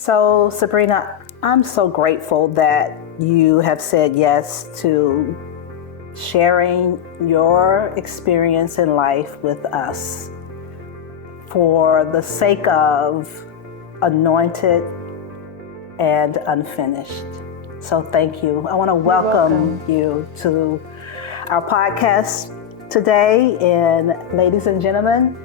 So, Sabrina, I'm so grateful that you have said yes to sharing your experience in life with us for the sake of Anointed and Unfinished. So thank you. I want to welcome you to our podcast today. And ladies and gentlemen,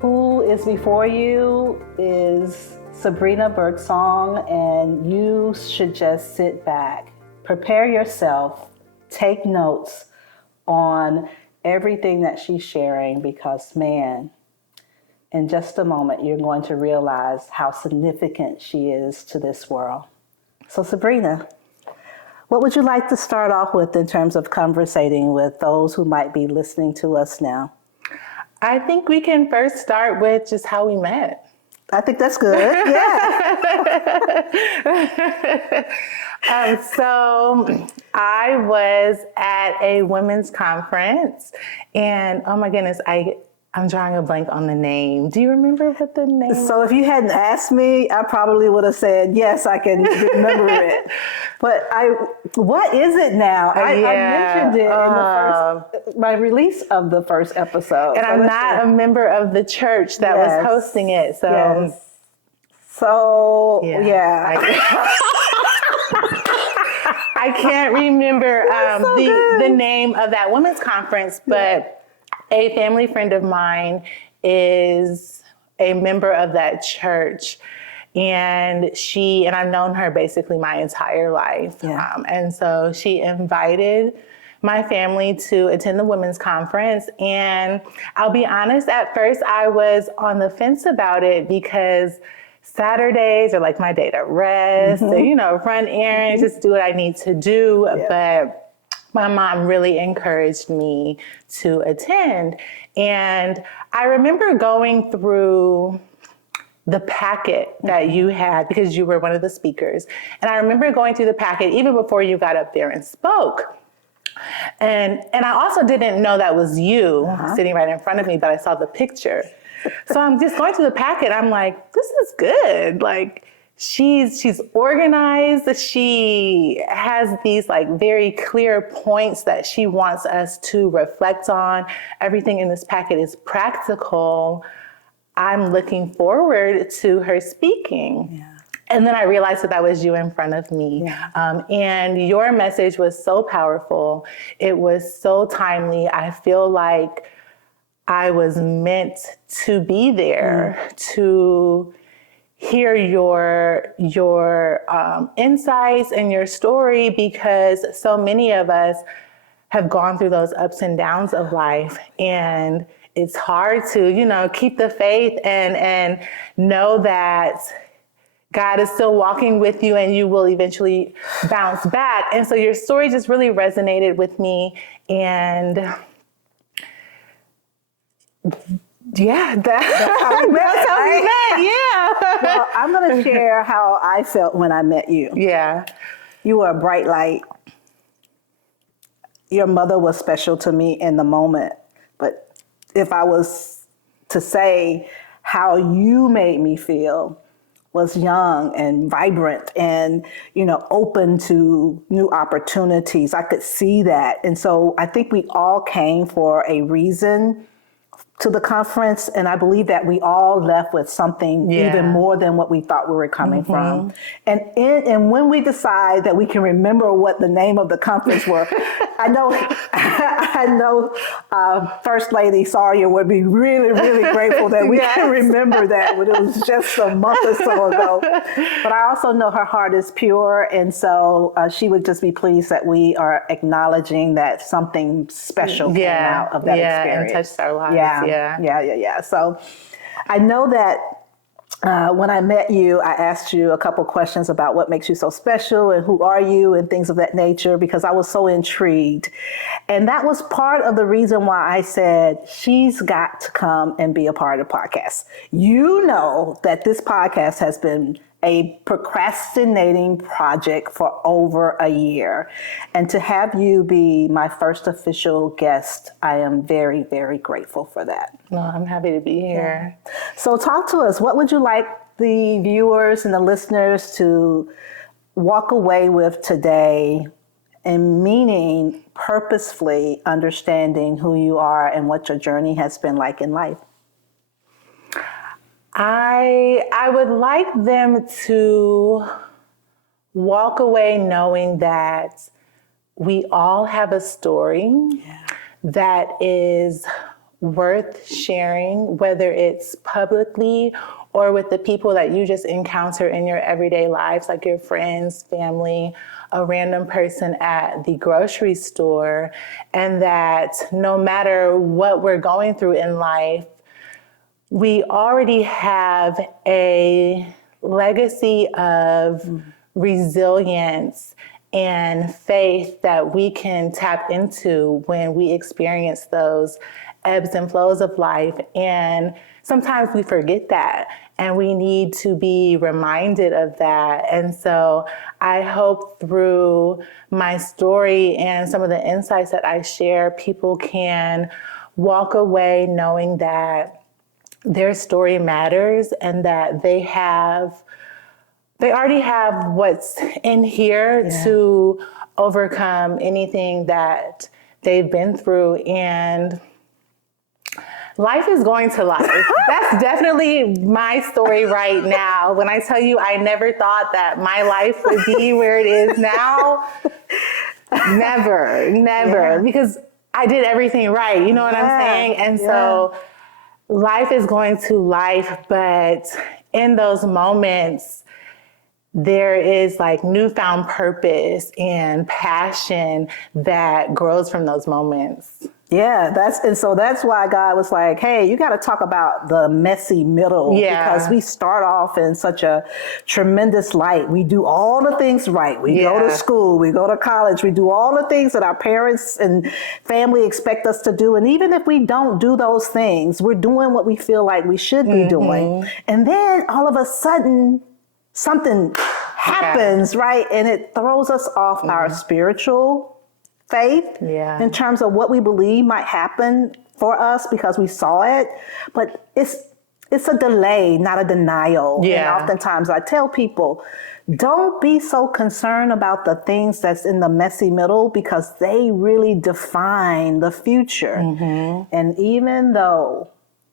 who is before you is Sabina Byrdsong, and you should just sit back, prepare yourself, take notes on everything that she's sharing, because man, in just a moment, you're going to realize how significant she is to this world. So Sabrina, what would you like to start off with in terms of conversating with those who might be listening to us now? I think we can first start with just how we met. I think that's good. Yeah. So I was at a women's conference, and oh my goodness, I'm drawing a blank on the name. Do you remember what the name? So if you hadn't asked me, I probably would have said, yes, I can remember it. But what is it now? I mentioned it in my release of the first episode. And I'm not a member of the church that was hosting it. So, I can't remember the name of that women's conference, but a family friend of mine is a member of that church, and I've known her basically my entire life. Yeah. And so she invited my family to attend the women's conference. And I'll be honest, at first I was on the fence about it because Saturdays are like my day to rest, run errands, just do what I need to do. Yeah. But my mom really encouraged me to attend. And I remember going through the packet that you had, because you were one of the speakers. And I remember going through the packet even before you got up there and spoke. And I also didn't know that was you sitting right in front of me, but I saw the picture. So I'm just going through the packet. I'm like, this is good. Like, she's organized. She has these like very clear points that she wants us to reflect on. Everything in this packet is practical. I'm looking forward to her speaking. Yeah. And then I realized that was you in front of me. Yeah. And your message was so powerful. It was so timely. I feel like I was meant to be there to hear your insights and your story, because so many of us have gone through those ups and downs of life, and it's hard to, keep the faith and know that God is still walking with you and you will eventually bounce back. And so your story just really resonated with me. And yeah, that's how we met. Yeah. Well, I'm going to share how I felt when I met you. Yeah. You were a bright light. Your mother was special to me in the moment. But if I was to say how you made me feel, was young and vibrant and, open to new opportunities. I could see that. And so I think we all came for a reason to the conference, and I believe that we all left with something even more than what we thought we were coming from. And when we decide that we can remember what the name of the conference were, I know First Lady Sawyer would be really, really grateful that we can remember that when it was just a month or so ago. But I also know her heart is pure, and so she would just be pleased that we are acknowledging that something special came out of that experience. And touched our lives. Yeah. So I know that when I met you, I asked you a couple questions about what makes you so special and who are you and things of that nature, because I was so intrigued. And that was part of the reason why I said, she's got to come and be a part of the podcast. You know that this podcast has been a procrastinating project for over a year. And to have you be my first official guest, I am very, very grateful for that. No, I'm happy to be here. Yeah. So talk to us. What would you like the viewers and the listeners to walk away with today and meaning purposefully understanding who you are and what your journey has been like in life? I would like them to walk away knowing that we all have a story that is worth sharing, whether it's publicly or with the people that you just encounter in your everyday lives, like your friends, family, a random person at the grocery store, and that no matter what we're going through in life, we already have a legacy of resilience and faith that we can tap into when we experience those ebbs and flows of life. And sometimes we forget that, and we need to be reminded of that. And so I hope through my story and some of the insights that I share, people can walk away knowing that their story matters and that they already have what's in here to overcome anything that they've been through. And life is going to life. That's definitely my story right now. When I tell you I never thought that my life would be where it is now, never, because I did everything right. You know what I'm saying? And so life is going to life, but in those moments, there is like newfound purpose and passion that grows from those moments. Yeah, that's why God was like, hey, you got to talk about the messy middle, because we start off in such a tremendous light. We do all the things right. We go to school, we go to college, we do all the things that our parents and family expect us to do. And even if we don't do those things, we're doing what we feel like we should be doing. And then all of a sudden, something happens, right? And it throws us off our spiritual faith in terms of what we believe might happen for us because we saw it. But it's a delay, not a denial. And oftentimes I tell people, don't be so concerned about the things that's in the messy middle, because they really define the future. And even though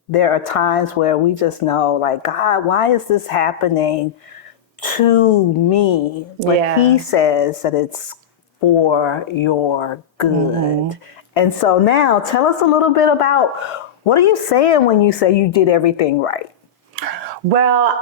there are times where we just know, like, God, why is this happening to me? But he says that it's for your good. And so now tell us a little bit about, what are you saying when you say you did everything right? Well,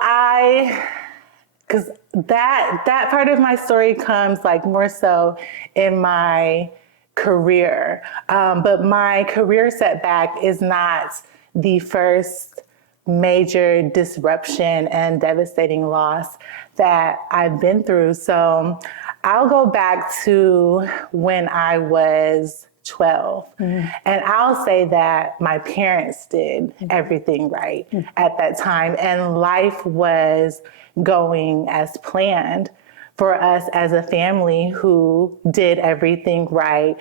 because that part of my story comes like more so in my career. But my career setback is not the first major disruption and devastating loss that I've been through. So I'll go back to when I was 12. And I'll say that my parents did everything right at that time. And life was going as planned for us as a family who did everything right.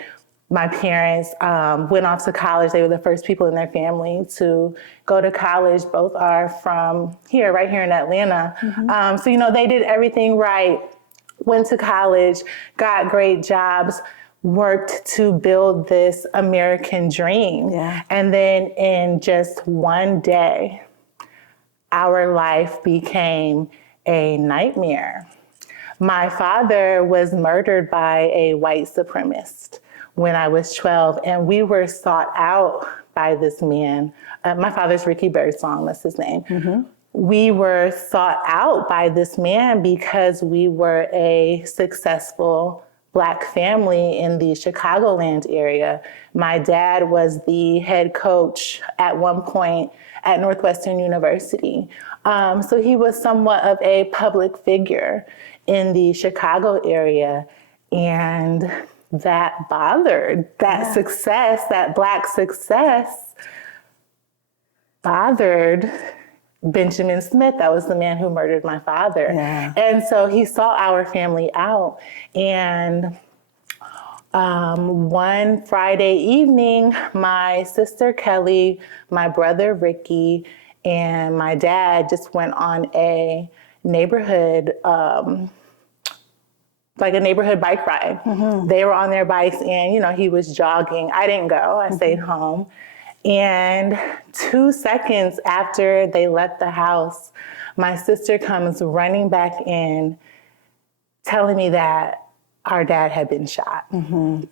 My parents went off to college. They were the first people in their family to go to college. Both are from here, right here in Atlanta. So, they did everything right. Went to college, got great jobs, worked to build this American dream. And then in just one day, our life became a nightmare. My father was murdered by a white supremacist when I was 12, and we were sought out by this man. My father's Bri Birdsong, that's his name. We were sought out by this man because we were a successful Black family in the Chicagoland area. My dad was the head coach at one point at Northwestern University. So he was somewhat of a public figure in the Chicago area. And that bothered, that success, that Black success bothered Benjamin Smith. That was the man who murdered my father. And so he sought our family out. And one Friday evening, my sister Kelly, my brother Ricky, and my dad just went on a neighborhood, like a neighborhood bike ride. They were on their bikes and, you know, he was jogging. I didn't go, I stayed home. And 2 seconds after they left the house, my sister comes running back in, telling me that our dad had been shot. And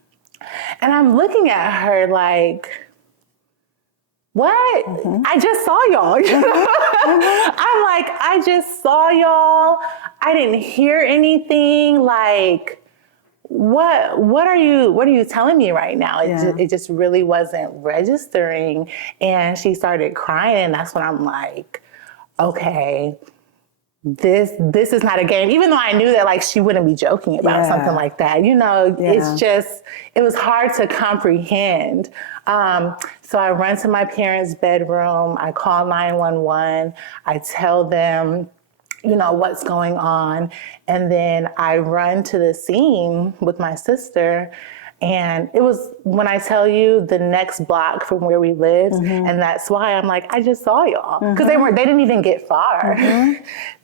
I'm looking at her like, what? I just saw y'all. I'm like, I just saw y'all. I didn't hear anything. Like, what are you telling me right now? It just really wasn't registering. And she started crying, and that's when I'm like, okay, this is not a game. Even though I knew that like she wouldn't be joking about something like that. You know, it's just, it was hard to comprehend. So I run to my parents' bedroom, I call 911, I tell them, you know, what's going on. And then I run to the scene with my sister. And it was, when I tell you, the next block from where we lived. And that's why I'm like, I just saw y'all. Because they didn't even get far.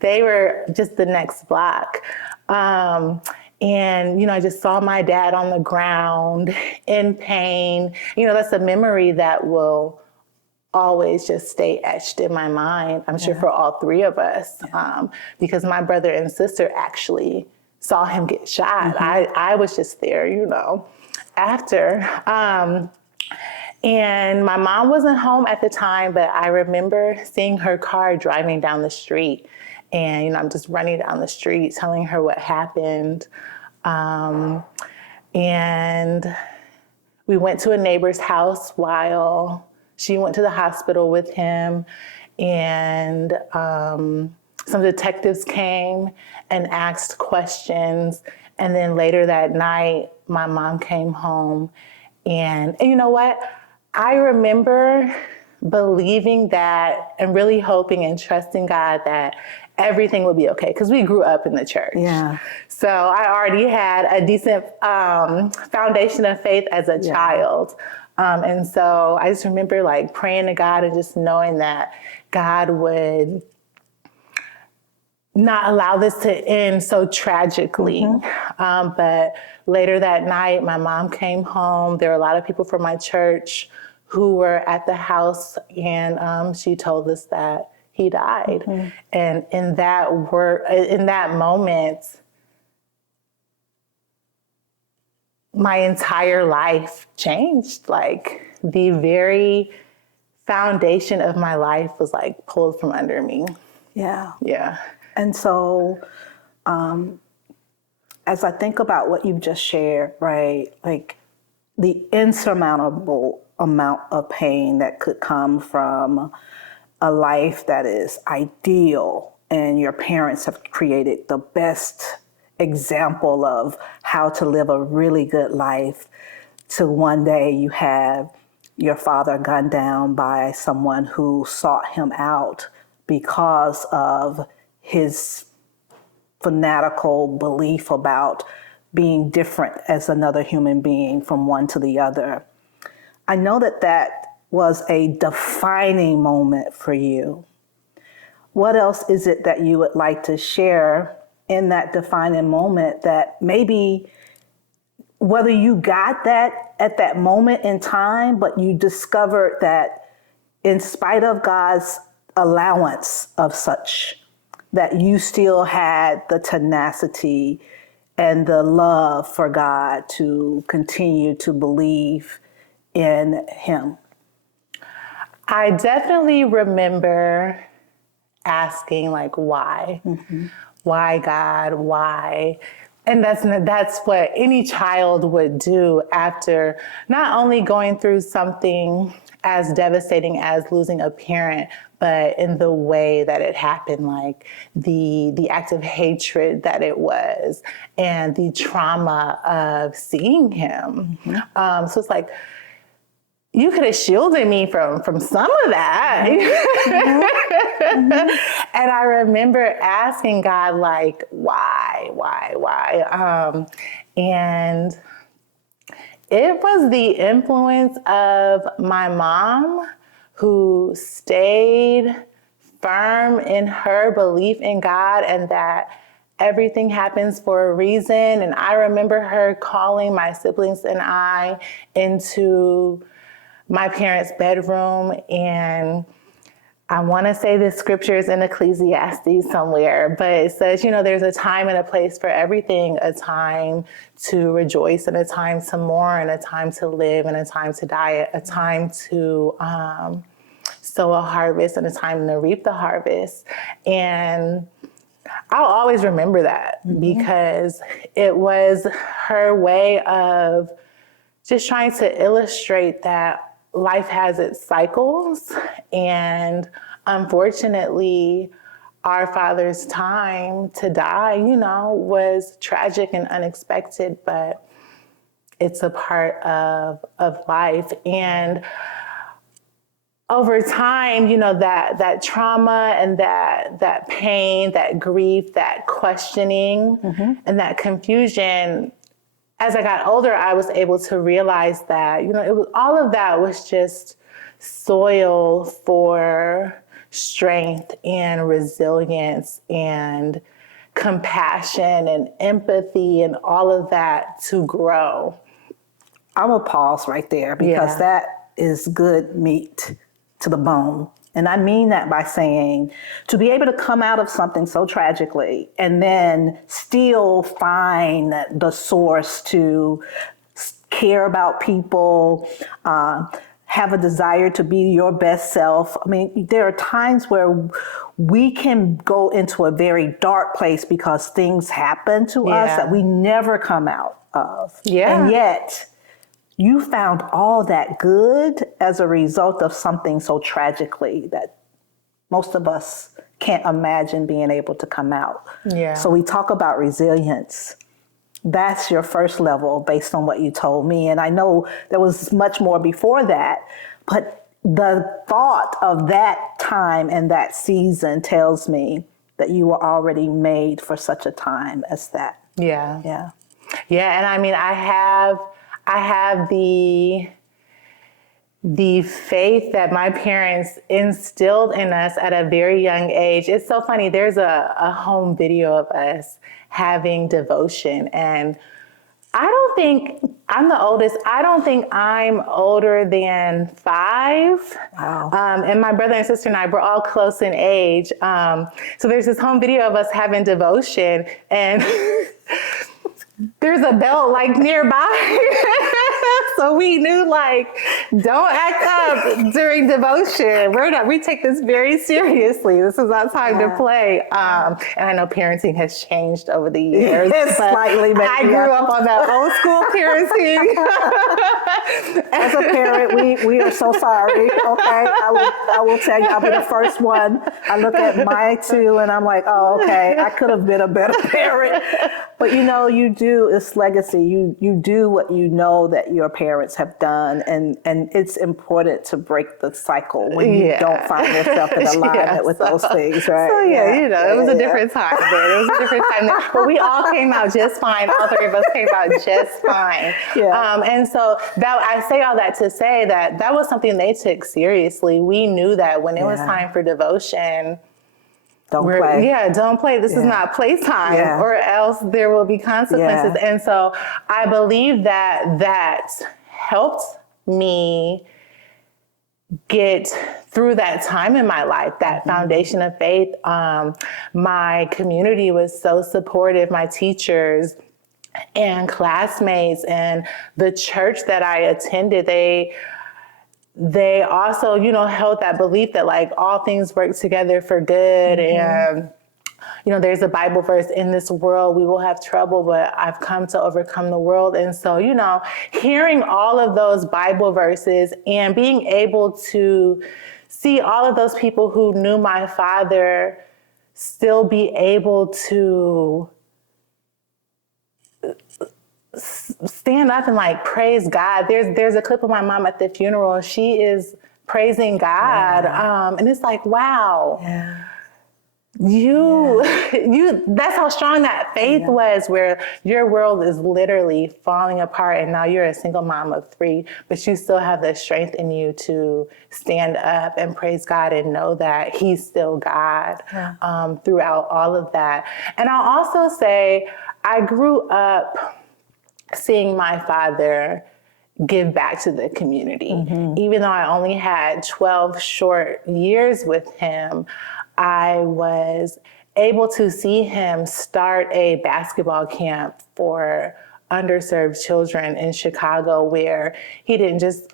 They were just the next block. And, you know, I just saw my dad on the ground in pain. You know, that's a memory that will always just stay etched in my mind, I'm sure for all three of us, because my brother and sister actually saw him get shot. I was just there, you know, after. And my mom wasn't home at the time, but I remember seeing her car driving down the street. And, you know, I'm just running down the street telling her what happened. And we went to a neighbor's house while she went to the hospital with him, and some detectives came and asked questions. And then later that night, my mom came home, and you know what? I remember believing that and really hoping and trusting God that everything would be okay, because we grew up in the church. So I already had a decent foundation of faith as a child. And so I just remember like praying to God and just knowing that God would not allow this to end so tragically. But later that night, my mom came home. There were a lot of people from my church who were at the house, and she told us that he died. And in that moment, my entire life changed. Like the very foundation of my life was like pulled from under me. Yeah. Yeah. And so, as I think about what you've just shared, right, like the insurmountable amount of pain that could come from a life that is ideal, and your parents have created the best example of how to live a really good life, to one day you have your father gunned down by someone who sought him out because of his fanatical belief about being different as another human being from one to the other. I know that that was a defining moment for you. What else is it that you would like to share in that defining moment that maybe, whether you got that at that moment in time, but you discovered that in spite of God's allowance of such, that you still had the tenacity and the love for God to continue to believe in him? I definitely remember asking like, why? Why, God? Why? And that's what any child would do after not only going through something as devastating as losing a parent, but in the way that it happened, like the act of hatred that it was, and the trauma of seeing him. So it's like, you could have shielded me from some of that. And I remember asking God, like, why? And it was the influence of my mom, who stayed firm in her belief in God and that everything happens for a reason. And I remember her calling my siblings and I into my parents' bedroom, and I want to say this scripture is in Ecclesiastes somewhere, but it says, there's a time and a place for everything, a time to rejoice and a time to mourn, a time to live and a time to die, a time to sow a harvest and a time to reap the harvest. And I'll always remember that because it was her way of just trying to illustrate that life has its cycles, and unfortunately, our father's time to die, was tragic and unexpected, but it's a part of life. And over time, that trauma and that pain, that grief, that questioning, and that confusion, as I got older, I was able to realize that, it was, all of that was just soil for strength and resilience and compassion and empathy and all of that to grow. I'm gonna pause right there because that is good meat to the bone. And I mean that by saying to be able to come out of something so tragically and then still find the source to care about people, have a desire to be your best self. I mean, there are times where we can go into a very dark place because things happen to us that we never come out of. Yeah. And yet, you found all that good as a result of something so tragically that most of us can't imagine being able to come out. Yeah. So we talk about resilience. That's your first level based on what you told me. And I know there was much more before that, but the thought of that time and that season tells me that you were already made for such a time as that. Yeah. Yeah. Yeah. And I mean, I have the faith that my parents instilled in us at a very young age. It's so funny. There's a home video of us having devotion, and I don't think I'm the oldest. I don't think I'm older than 5. Wow. And my brother and sister and I were all close in age. So there's this home video of us having devotion, and there's a belt like nearby. So we knew, don't act up during devotion. We take this very seriously. This is not time to play. And I know parenting has changed over the years. Slightly, maybe. I grew up on that old school parenting. As a parent, we are so sorry. Okay, I will tell you, I'll be the first one. I look at my 2 and I'm like, oh, okay, I could have been a better parent. But you do, it's legacy. You do what you know that your parents have done, and it's important to break the cycle when you don't find yourself in alignment with those things, right? So it was a different time then. It was a different time then. But we all came out just fine. All 3 of us came out just fine. Yeah. And so I say all that to say that was something they took seriously. We knew that when it was time for devotion, don't play. Yeah, don't play. This is not playtime, or else there will be consequences. And so I believe that helped me get through that time in my life, that foundation of faith. My community was so supportive. My teachers and classmates and the church that I attended, they also, held that belief that all things work together for good. And, there's a Bible verse, in this world we will have trouble, but I've come to overcome the world. And so, hearing all of those Bible verses and being able to see all of those people who knew my father still be able to stand up and praise God. There's a clip of my mom at the funeral. She is praising God. And it's wow. Yeah. That's how strong that faith was, where your world is literally falling apart and now you're a single mom of 3, but you still have the strength in you to stand up and praise God and know that he's still God throughout all of that. And I'll also say I grew up seeing my father give back to the community. Even though I only had 12 short years with him, I was able to see him start a basketball camp for underserved children in Chicago, where he didn't just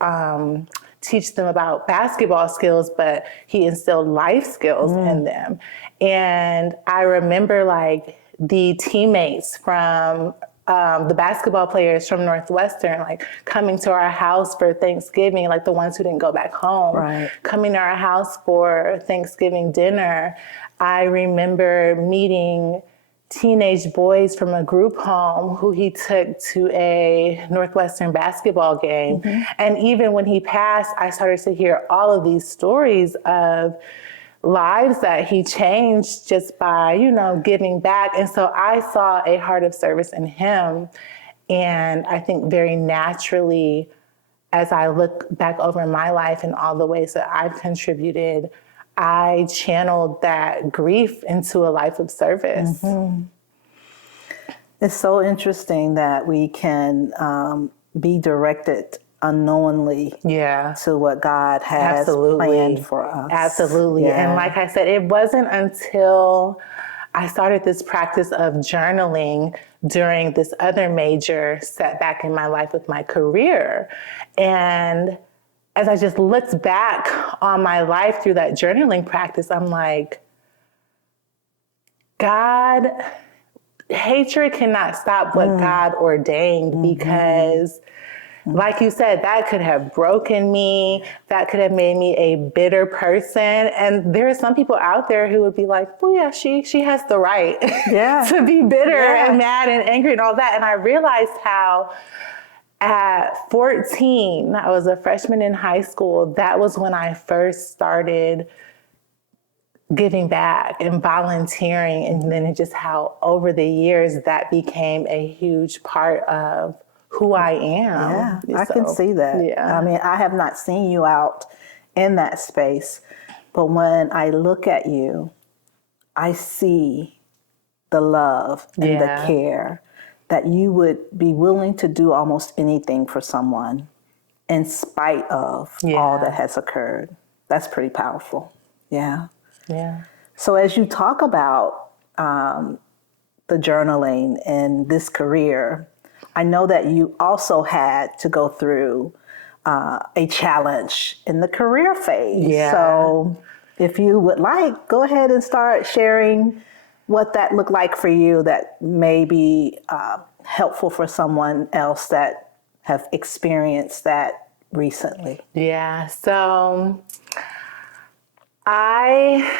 teach them about basketball skills, but he instilled life skills in them. And I remember like the teammates from the basketball players from Northwestern, like coming to our house for Thanksgiving, like the ones who didn't go back home, coming to our house for Thanksgiving dinner. I remember meeting teenage boys from a group home who he took to a Northwestern basketball game. And even when he passed, I started to hear all of these stories of lives that he changed just by, giving back. And so I saw a heart of service in him. And I think very naturally, as I look back over my life and all the ways that I've contributed, I channeled that grief into a life of service. It's so interesting that we can be directed unknowingly to what God has planned for us. Absolutely. And like I said, it wasn't until I started this practice of journaling during this other major setback in my life with my career. And as I just looked back on my life through that journaling practice, I'm like, God, hatred cannot stop what God ordained, because like you said, that could have broken me. That could have made me a bitter person. And there are some people out there who would be like, oh yeah, she has the right to be bitter and mad and angry and all that. And I realized how at 14, I was a freshman in high school. That was when I first started giving back and volunteering. And then just how over the years that became a huge part of who I am. I can see that. I mean, I have not seen you out in that space, but when I look at you, I see the love and the care that you would be willing to do almost anything for someone in spite of all that has occurred. That's pretty powerful. So as you talk about the journaling and this career, I know that you also had to go through a challenge in the career phase. So if you would like, go ahead and start sharing what that looked like for you that may be helpful for someone else that have experienced that recently. So I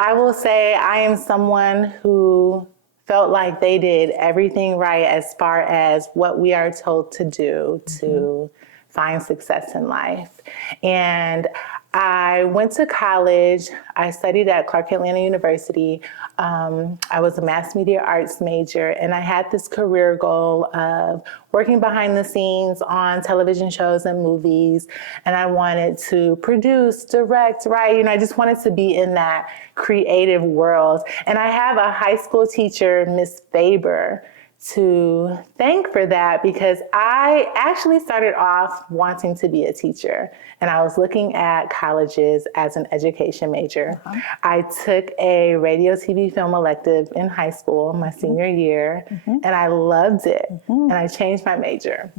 will say I am someone who felt like they did everything right as far as what we are told to do to find success in life. And I went to college. I studied at Clark Atlanta University. I was a mass media arts major, and I had this career goal of working behind the scenes on television shows and movies. And I wanted to produce, direct, write. I just wanted to be in that creative world. And I have a high school teacher, Miss Faber, to thank for that, because I actually started off wanting to be a teacher, and I was looking at colleges as an education major. I took a radio, TV, film elective in high school my senior year, and I loved it, and I changed my major.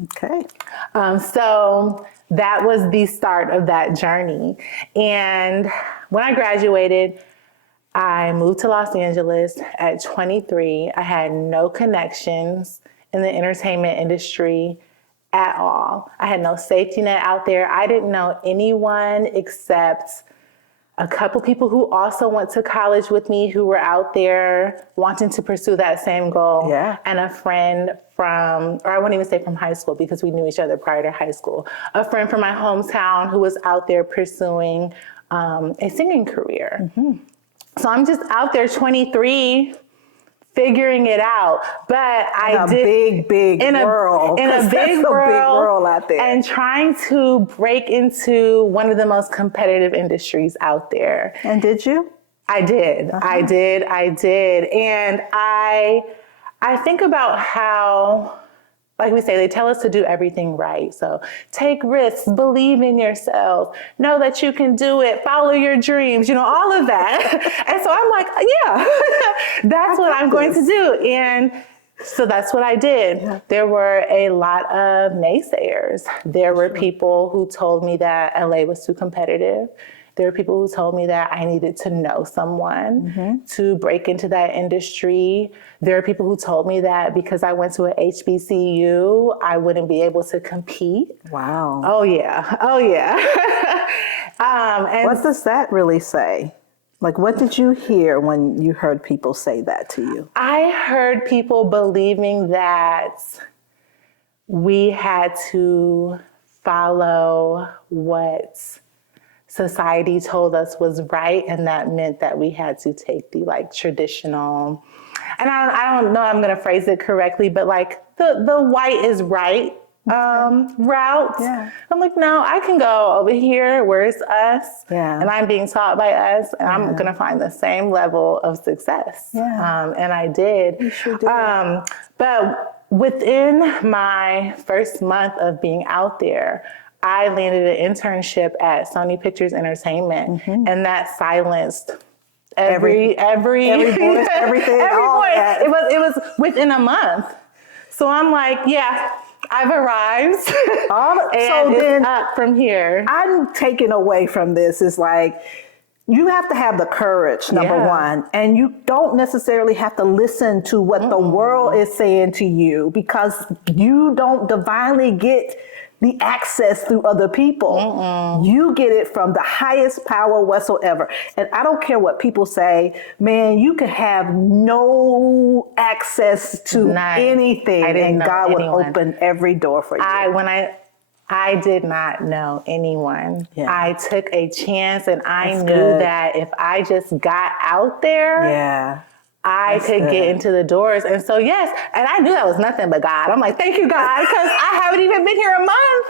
So that was the start of that journey. And when I graduated, I moved to Los Angeles at 23. I had no connections in the entertainment industry at all. I had no safety net out there. I didn't know anyone except a couple people who also went to college with me who were out there wanting to pursue that same goal. And a friend from, or I wouldn't even say from high school because we knew each other prior to high school, a friend from my hometown who was out there pursuing a singing career. So I'm just out there 23 figuring it out. But I did big world. In a big world out there. And trying to break into one of the most competitive industries out there. And did you? I did. I did. And I think about how, like we say, they tell us to do everything right. So take risks, believe in yourself, know that you can do it, follow your dreams, all of that. And so I'm like, yeah, that's what I'm going to do. And so that's what I did. Yeah. There were a lot of naysayers. There were people who told me that LA was too competitive. There were people who told me that I needed to know someone to break into that industry. There are people who told me that because I went to a HBCU, I wouldn't be able to compete. Wow. Oh, yeah. And what does that really say? Like, what did you hear when you heard people say that to you? I heard people believing that we had to follow what society told us was right, and that meant that we had to take the traditional, and I don't know I'm gonna phrase it correctly, but the white is right route. Yeah. I'm like, no, I can go over here where it's us, and I'm being taught by us, and I'm gonna find the same level of success. And I did. You sure did. But within my first month of being out there, I landed an internship at Sony Pictures Entertainment, and that silenced every voice, everything. It was within a month. So I'm like, yeah, I've arrived. And it's up from here. I'm taken away from this is like, you have to have the courage, number one, and you don't necessarily have to listen to what the world is saying to you, because you don't divinely get the access through other people. You get it from the highest power whatsoever. And I don't care what people say, man, you can have no access to anything, and God would open every door for you. I did not know anyone. Yeah. I took a chance, and I knew that if I just got out there, I could get into the doors. And so, yes, and I knew that was nothing but God. I'm like, thank you, God, because I haven't even been here a month.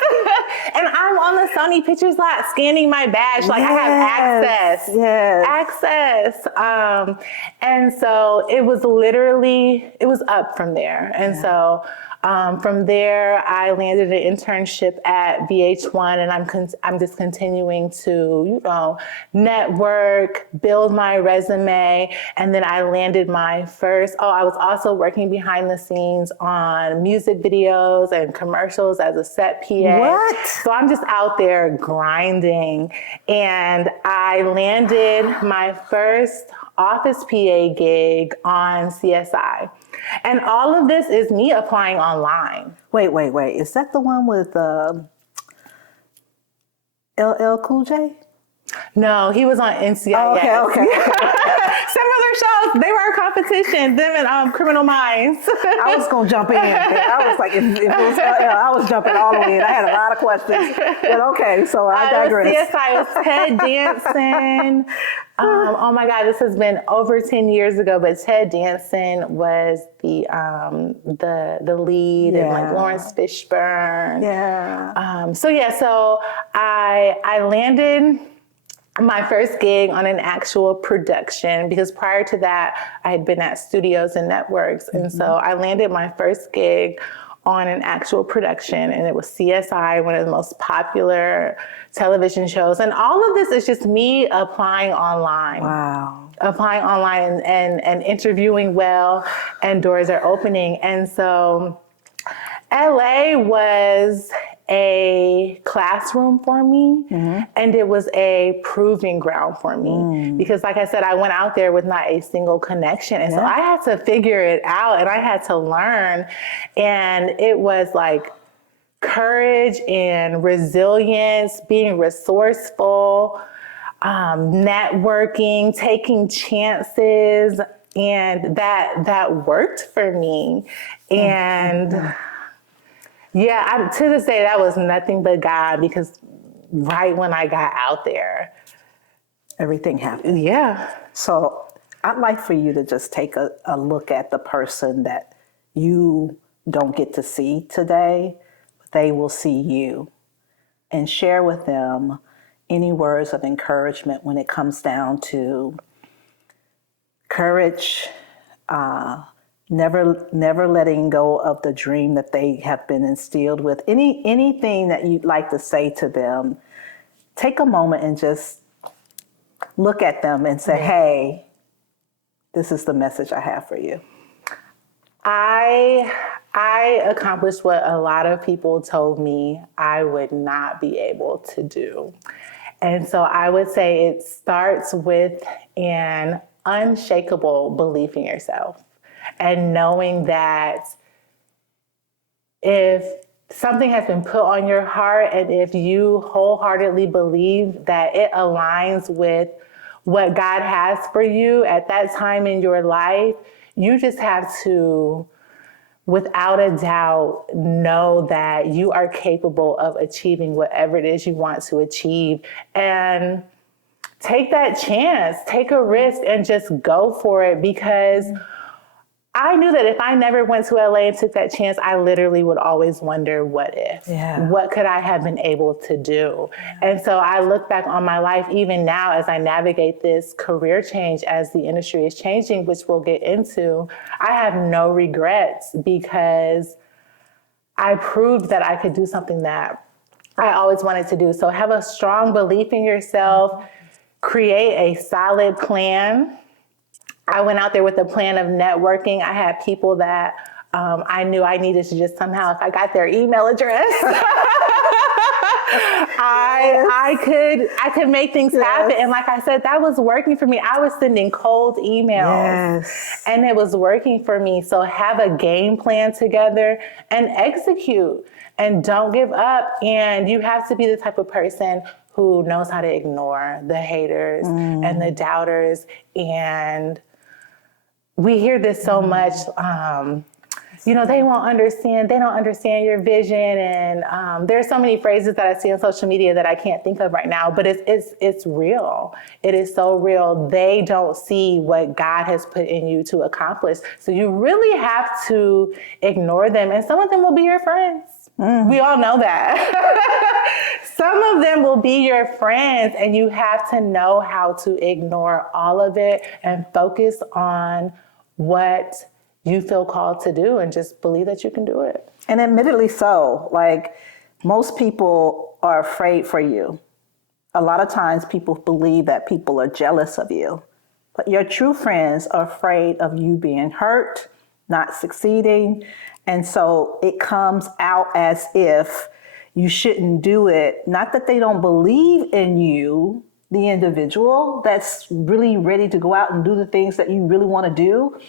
And I'm on the Sony Pictures lot scanning my badge. Like, I have access. Access. And so it was up from there. And so from there, I landed an internship at VH1, and I'm just continuing to, network, build my resume, and then I landed my first. I was also working behind the scenes on music videos and commercials as a set PA. What? So I'm just out there grinding, and I landed my first office PA gig on CSI. And all of this is me applying online. Wait. Is that the one with LL Cool J? No, he was on NCIS. Okay. Similar shows. They were our competition, them and Criminal Minds. I was going to jump in. I was like, if it was LL, I was jumping all the way in. I had a lot of questions. But okay, so I digress. CSI was Ted Danson. Oh my God, this has been over 10 years ago, but Ted Danson was the lead, and like Lawrence Fishburne. So I landed my first gig on an actual production, because prior to that, I had been at studios and networks. And so I landed my first gig on an actual production, and it was CSI, one of the most popular television shows. And all of this is just me applying online. Wow. Applying online and interviewing well, and doors are opening. And so LA was a classroom for me, and it was a proving ground for me, because like I said, I went out there with not a single connection, and so I had to figure it out, and I had to learn. And it was like courage and resilience, being resourceful, networking, taking chances, and that worked for me. And to this day, that was nothing but God, because right when I got out there, everything happened. Yeah. So I'd like for you to just take a look at the person that you don't get to see today, but they will see you, and share with them any words of encouragement when it comes down to courage, never letting go of the dream that they have been instilled with. Anything that you'd like to say to them, take a moment and just look at them and say, hey, this is the message I have for you. I accomplished what a lot of people told me I would not be able to do. And so I would say it starts with an unshakable belief in yourself and knowing that if something has been put on your heart and if you wholeheartedly believe that it aligns with what God has for you at that time in your life, you just have to, without a doubt, know that you are capable of achieving whatever it is you want to achieve. And take that chance, take a risk, and just go for it, because I knew that if I never went to LA and took that chance, I literally would always wonder, what if? Yeah. What could I have been able to do? Yeah. And so I look back on my life, even now, as I navigate this career change, as the industry is changing, which we'll get into, I have no regrets, because I proved that I could do something that I always wanted to do. So have a strong belief in yourself, create a solid plan. I went out there with a plan of networking. I had people that I knew I needed to just somehow, if I got their email address, I could make things happen. And like I said, that was working for me. I was sending cold emails and it was working for me. So have a game plan together and execute, and don't give up. And you have to be the type of person who knows how to ignore the haters and the doubters. And we hear this so much, they won't understand. They don't understand your vision. And there's so many phrases that I see on social media that I can't think of right now, but it's real. It is so real. They don't see what God has put in you to accomplish. So you really have to ignore them. And some of them will be your friends. We all know that. Some of them will be your friends, and you have to know how to ignore all of it and focus on what you feel called to do, and just believe that you can do it. And admittedly so, like, most people are afraid for you. A lot of times people believe that people are jealous of you, but your true friends are afraid of you being hurt, not succeeding. And so it comes out as if you shouldn't do it. Not that they don't believe in you, the individual that's really ready to go out and do the things that you really want to do.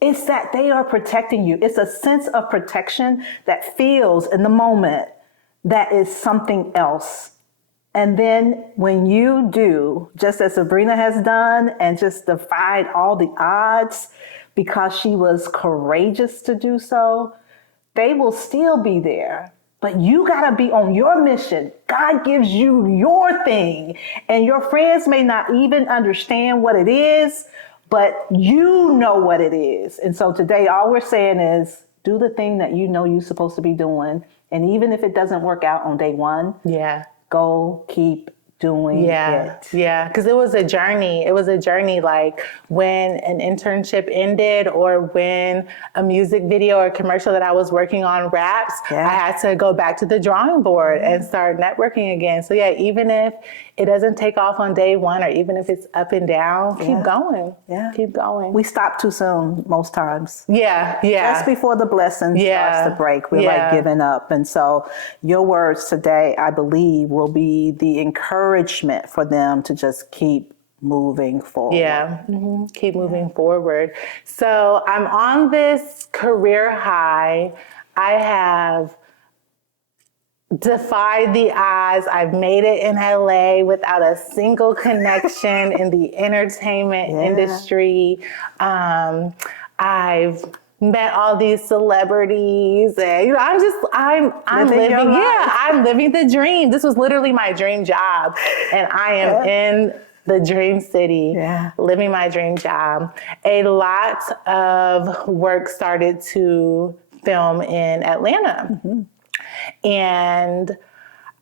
It's that they are protecting you. It's a sense of protection that feels in the moment that is something else. And then when you do, just as Sabrina has done, and just defied all the odds because she was courageous to do so, they will still be there. But you got to be on your mission. God gives you your thing, and your friends may not even understand what it is, but you know what it is. And so today, all we're saying is do the thing that you know you're supposed to be doing. And even if it doesn't work out on day one, go keep doing it. Yeah, because it was a journey. It was a journey, like when an internship ended, or when a music video or commercial that I was working on wraps, I had to go back to the drawing board and start networking again. So even if it doesn't take off on day one, or even if it's up and down, keep going. Keep going. We stop too soon most times. Just before the blessing starts to break, we're like giving up. And so your words today, I believe, will be the encouragement for them to just keep moving forward. Keep moving forward. So I'm on this career high. I have defied the odds. I've made it in LA without a single connection in the entertainment industry. I've met all these celebrities, and I'm living the dream. This was literally my dream job, and I am in the dream city, Yeah. living my dream job, a lot of work started to film in Atlanta. And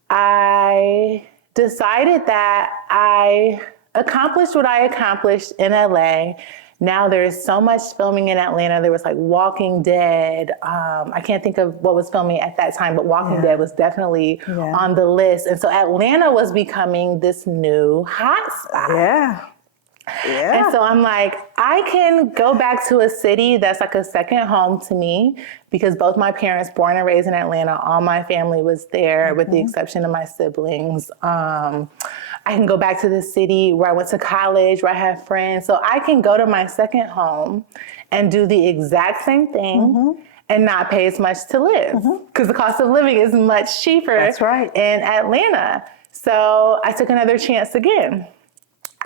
I decided that I accomplished what I accomplished in LA. Now there's so much filming in Atlanta. There was like Walking Dead. I can't think of what was filming at that time, but Walking Dead was definitely on the list. And so Atlanta was becoming this new hot spot. Yeah. Yeah. And so I'm like, I can go back to a city that's like a second home to me, because both my parents, born and raised in Atlanta, all my family was there with the exception of my siblings. I can go back to the city where I went to college, where I have friends. So I can go to my second home and do the exact same thing and not pay as much to live, because the cost of living is much cheaper in Atlanta. So I took another chance again.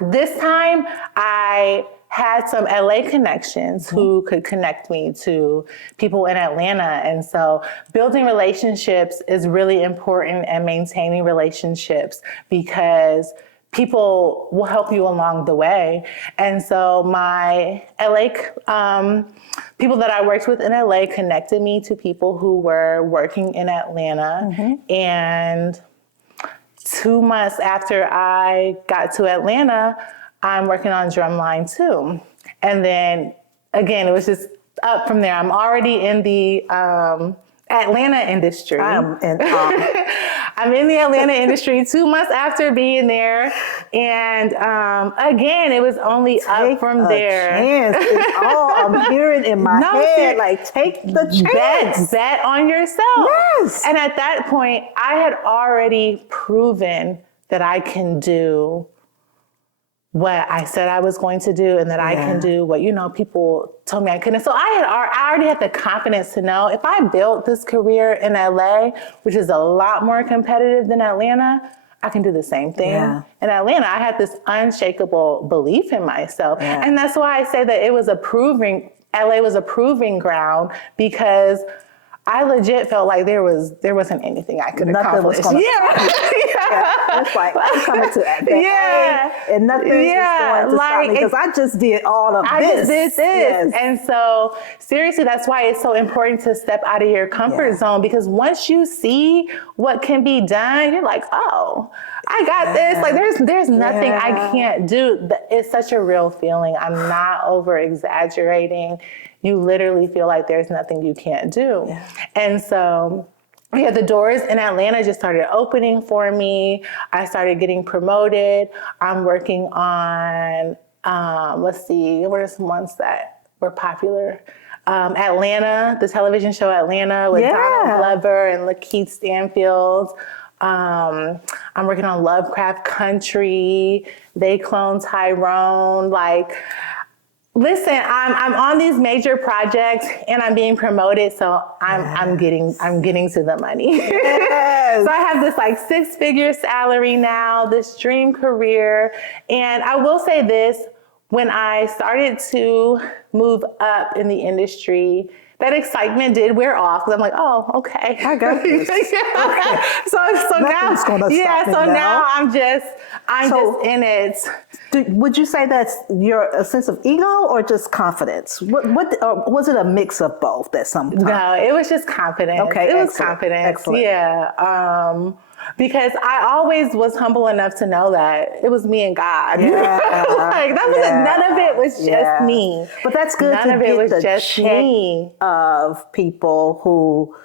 This time, I had some LA connections who could connect me to people in Atlanta. And so building relationships is really important, and maintaining relationships, because people will help you along the way. And so my LA, people that I worked with in LA connected me to people who were working in Atlanta. And 2 months after I got to Atlanta, I'm working on Drumline 2. And then again, it was just up from there. I'm already in the Atlanta industry. I'm in the Atlanta industry 2 months after being there. And again, it was only up from there. Chance. It's all I'm hearing in my head. Like, take the chance. Bet on yourself. Yes. And at that point, I had already proven that I can do what I said I was going to do, and that I can do what, people told me I couldn't. So I already had the confidence to know, if I built this career in LA, which is a lot more competitive than Atlanta, I can do the same thing. In Atlanta, I had this unshakable belief in myself. And that's why I say that LA was a proving ground, because I legit felt like there wasn't anything I could accomplish. It's like, I'm coming to LA, and nothing is going to stop me, because I just did all of this. I just did this. Yes. And so seriously, that's why it's so important to step out of your comfort zone, because once you see what can be done, you're like, oh, I got this. Like there's nothing I can't do. It's such a real feeling. I'm not over exaggerating. You literally feel like there's nothing you can't do. And so, the doors in Atlanta just started opening for me. I started getting promoted. I'm working on, let's see, what are some ones that were popular? Atlanta, the television show Atlanta with Donald Glover and Lakeith Stanfield. I'm working on Lovecraft Country. They clone Tyrone. Listen, I'm on these major projects and I'm being promoted, so I'm getting to the money. So I have this 6-figure salary now, this dream career. And I will say this, when I started to move up in the industry, that excitement did wear off, because I'm like, oh, okay, I got this. Okay. So now I'm just in it. Would you say that's a sense of ego or just confidence? What or was it a mix of both at some time? No, it was just confidence. Okay, it was confidence. Excellent. Yeah. Because I always was humble enough to know that it was me and God. None of it was just me. But that's good to get the check of people who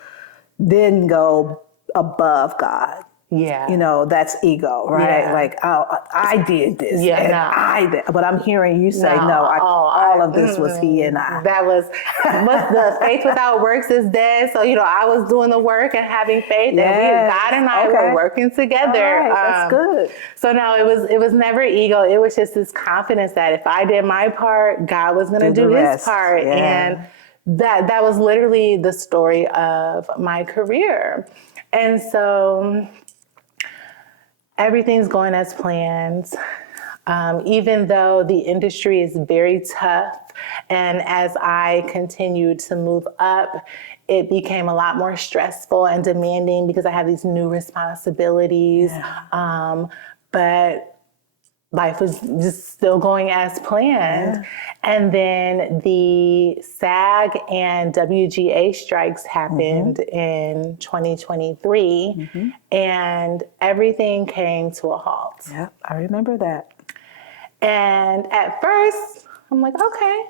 then go above God. Yeah. That's ego, right? Yeah. Like, oh, I did this. Yeah, I did. But I'm hearing you say, all of this was he and I. That was the faith without works is dead. So, I was doing the work and having faith, and God and I were working together. All right, that's good. So no, it was never ego. It was just this confidence that if I did my part, God was going to do his part. Yeah. And that was literally the story of my career. And so everything's going as planned. Even though the industry is very tough, and as I continued to move up, it became a lot more stressful and demanding because I had these new responsibilities. Yeah. But life was just still going as planned. And then the SAG and WGA strikes happened in 2023, and everything came to a halt. Yeah, I remember that. And at first, I'm like, okay,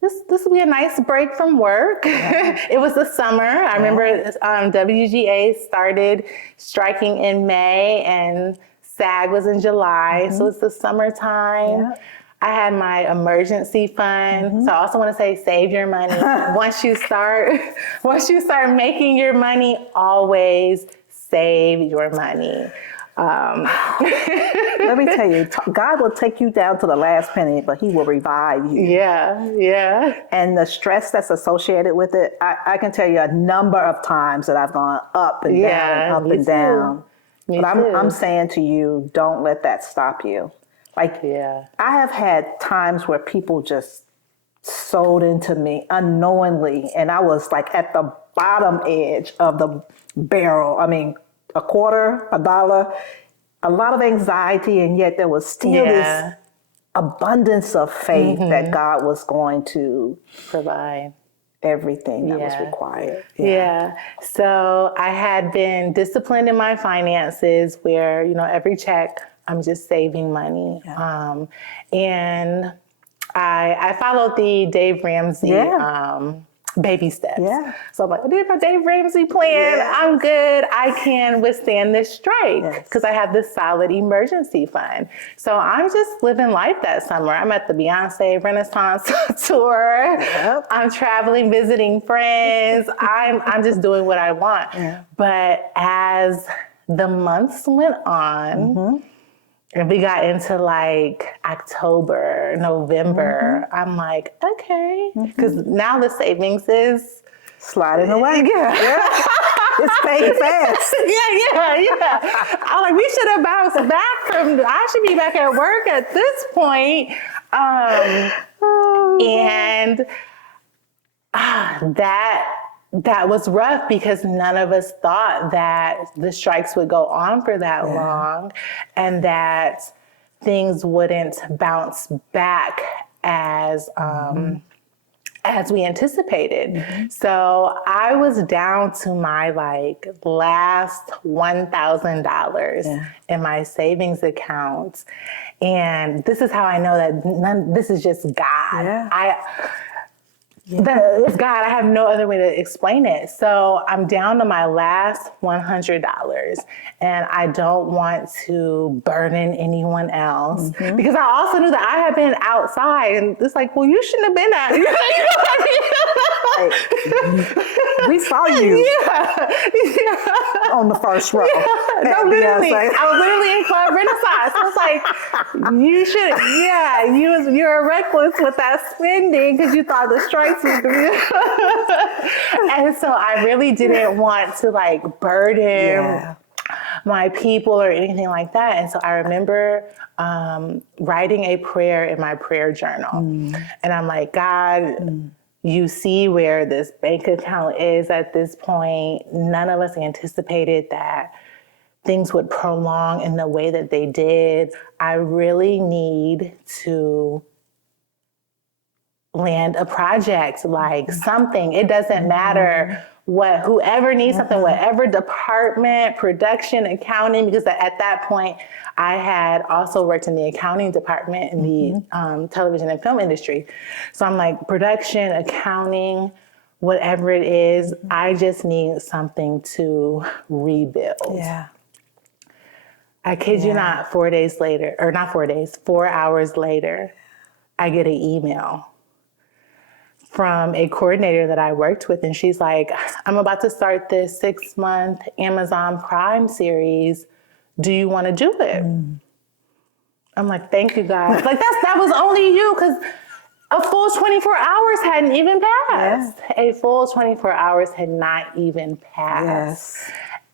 this will be a nice break from work. It was the summer. I remember WGA started striking in May, and SAG was in July, so it's the summertime. Yeah. I had my emergency fund. So I also want to say, save your money. Once you start making your money, always save your money. Let me tell you, God will take you down to the last penny, but he will revive you. Yeah. And the stress that's associated with it, I can tell you a number of times that I've gone up and down and up and down. Me But too. I'm saying to you, don't let that stop you. Like, I have had times where people just sold into me unknowingly, and I was like at the bottom edge of the barrel. I mean, a quarter, $1, a lot of anxiety, and yet there was still this abundance of faith that God was going to provide everything that was required. So I had been disciplined in my finances where, every check I'm just saving money. And I followed the Dave Ramsey baby steps. So I'm like, I did my Dave Ramsey plan. I'm good. I can withstand this strike because I have this solid emergency fund. So I'm just living life that summer. I'm at the Beyonce Renaissance tour. I'm traveling, visiting friends. I'm just doing what I want. But as the months went on, and we got into like October, November, I'm like, okay. Because now the savings is sliding away. It's paying fast. I'm like, we should have bounced back I should be back at work at this point. And that was rough because none of us thought that the strikes would go on for that long and that things wouldn't bounce back as we anticipated. So I was down to my last $1,000 in my savings account. And this is how I know that this is just God. It's God. I have no other way to explain it. So I'm down to my last $100, and I don't want to burden anyone else because I also knew that I had been outside, and it's like, well, you shouldn't have been out. You know what I mean? We saw you on the first row. No, literally. I was literally in Club Renaissance. I was like, you should, you were reckless with that spending because you thought the strikes was going to be. And so I really didn't want to burden my people or anything like that. And so I remember writing a prayer in my prayer journal. And I'm like, God, you see where this bank account is at this point. None of us anticipated that things would prolong in the way that they did. I really need to land a project, something. It doesn't matter whoever needs something, whatever department, production, accounting, because at that point I had also worked in the accounting department in the television and film industry. So I'm like, production, accounting, whatever it is, I just need something to rebuild. I kid you not, 4 hours later, I get an email from a coordinator that I worked with, and she's like, I'm about to start this 6-month Amazon Prime series. Do you want to do it? I'm like, thank you, God. That was only you, because a full 24 hours hadn't even passed. A full 24 hours had not even passed.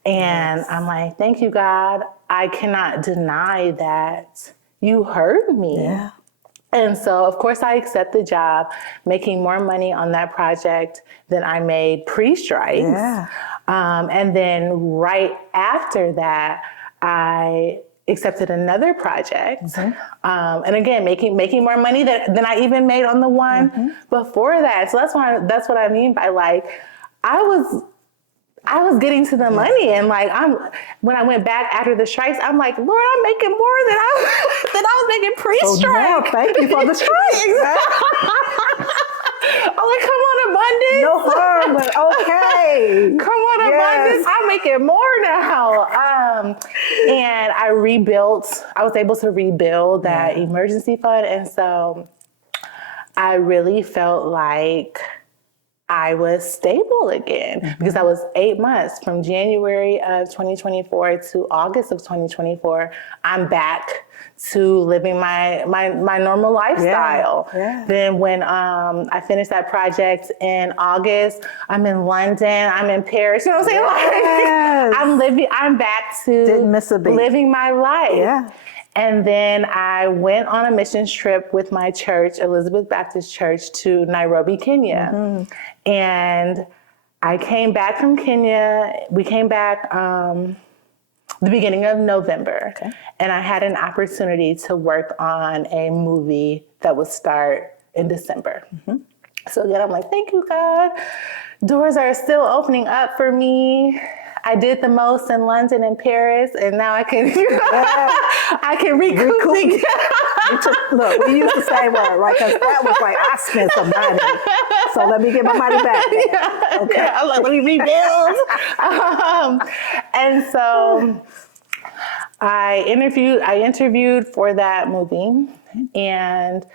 And I'm like, thank you, God. I cannot deny that you heard me. And so, of course, I accept the job, making more money on that project than I made pre-strikes. And then right after that, I accepted another project. And again, making more money than I even made on the one before that. So that's what I mean by like, I was getting to the money, and like when I went back after the strikes, I'm like, Lord, I'm making more than I was making pre-strike. Oh, thank you for the strike. I'm like, come on, abundance. No harm, but okay. Come on, abundance. I'm making more now. And I was able to rebuild that emergency fund. And so I really felt like I was stable again, because that was 8 months from January of 2024 to August of 2024. I'm back to living my normal lifestyle. Then when I finished that project in August, I'm in London, I'm in Paris. You know what I'm saying? Like, I'm back to Didn't miss a beat. Living my life. Yeah. And then I went on a missions trip with my church, Elizabeth Baptist Church, to Nairobi, Kenya. And I came back from Kenya. We came back the beginning of November. And I had an opportunity to work on a movie that would start in December. So again, I'm like, thank you, God. Doors are still opening up for me. I did the most in London and Paris, and now I can I can recoup. Look, we used to say what, right? Because that was like, I spent some money, so let me get my money back. Okay, I'm like, let me rebuild. And so I interviewed for that movie, and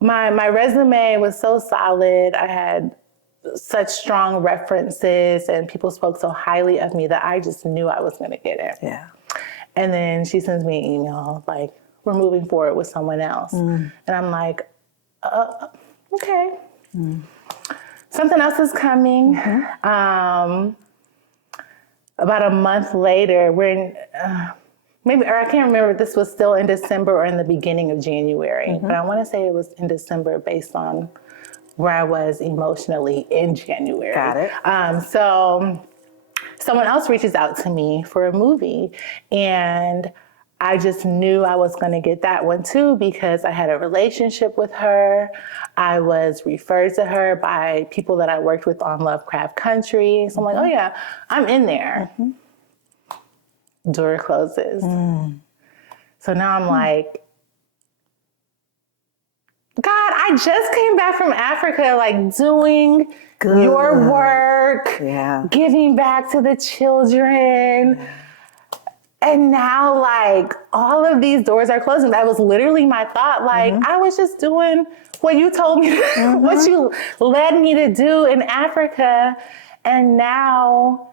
my resume was so solid. I had such strong references, and people spoke so highly of me that I just knew I was going to get it. Yeah. And then she sends me an email like, we're moving forward with someone else. And I'm like, okay. Something else is coming. About a month later, we're in, I can't remember if this was still in December or in the beginning of January, but I want to say it was in December based on where I was emotionally in January. Got it. So someone else reaches out to me for a movie, and I just knew I was going to get that one too, because I had a relationship with her. I was referred to her by people that I worked with on Lovecraft Country. So I'm like, oh yeah, I'm in there. Door closes. So now I'm like, God, I just came back from Africa, like doing your work, giving back to the children. And now, like, all of these doors are closing. That was literally my thought. Like, I was just doing what you told me, what you led me to do in Africa. And now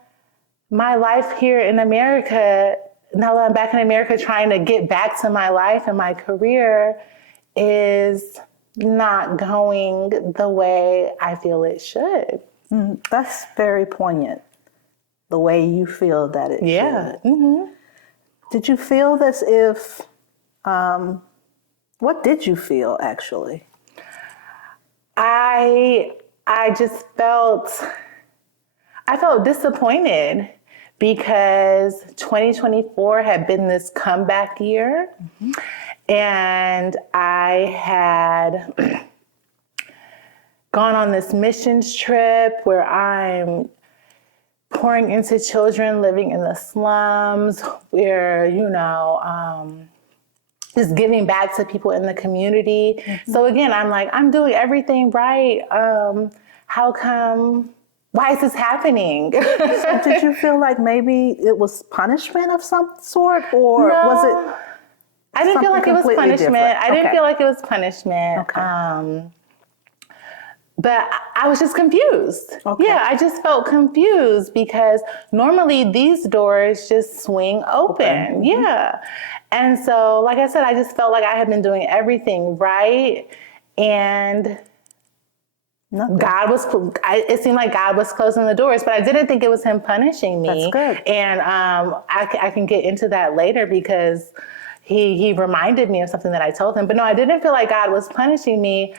my life here in America, now that I'm back in America trying to get back to my life and my career, is not going the way I feel it should. That's very poignant, the way you feel that it should. Did you feel as if, what did you feel actually? I felt disappointed, because 2024 had been this comeback year. And I had gone on this missions trip where I'm pouring into children living in the slums, where, just giving back to people in the community. So again, I'm like, I'm doing everything right. How come, why is this happening? So did you feel like maybe it was punishment of some sort, or was it? I didn't feel like it was punishment. Different. I didn't feel like it was punishment. But I was just confused. Yeah, I just felt confused, because normally these doors just swing open. Yeah. And so, like I said, I just felt like I had been doing everything right. And it seemed like God was closing the doors, but I didn't think it was him punishing me. That's good. And I can get into that later, because he reminded me of something that I told him. But no, I didn't feel like God was punishing me.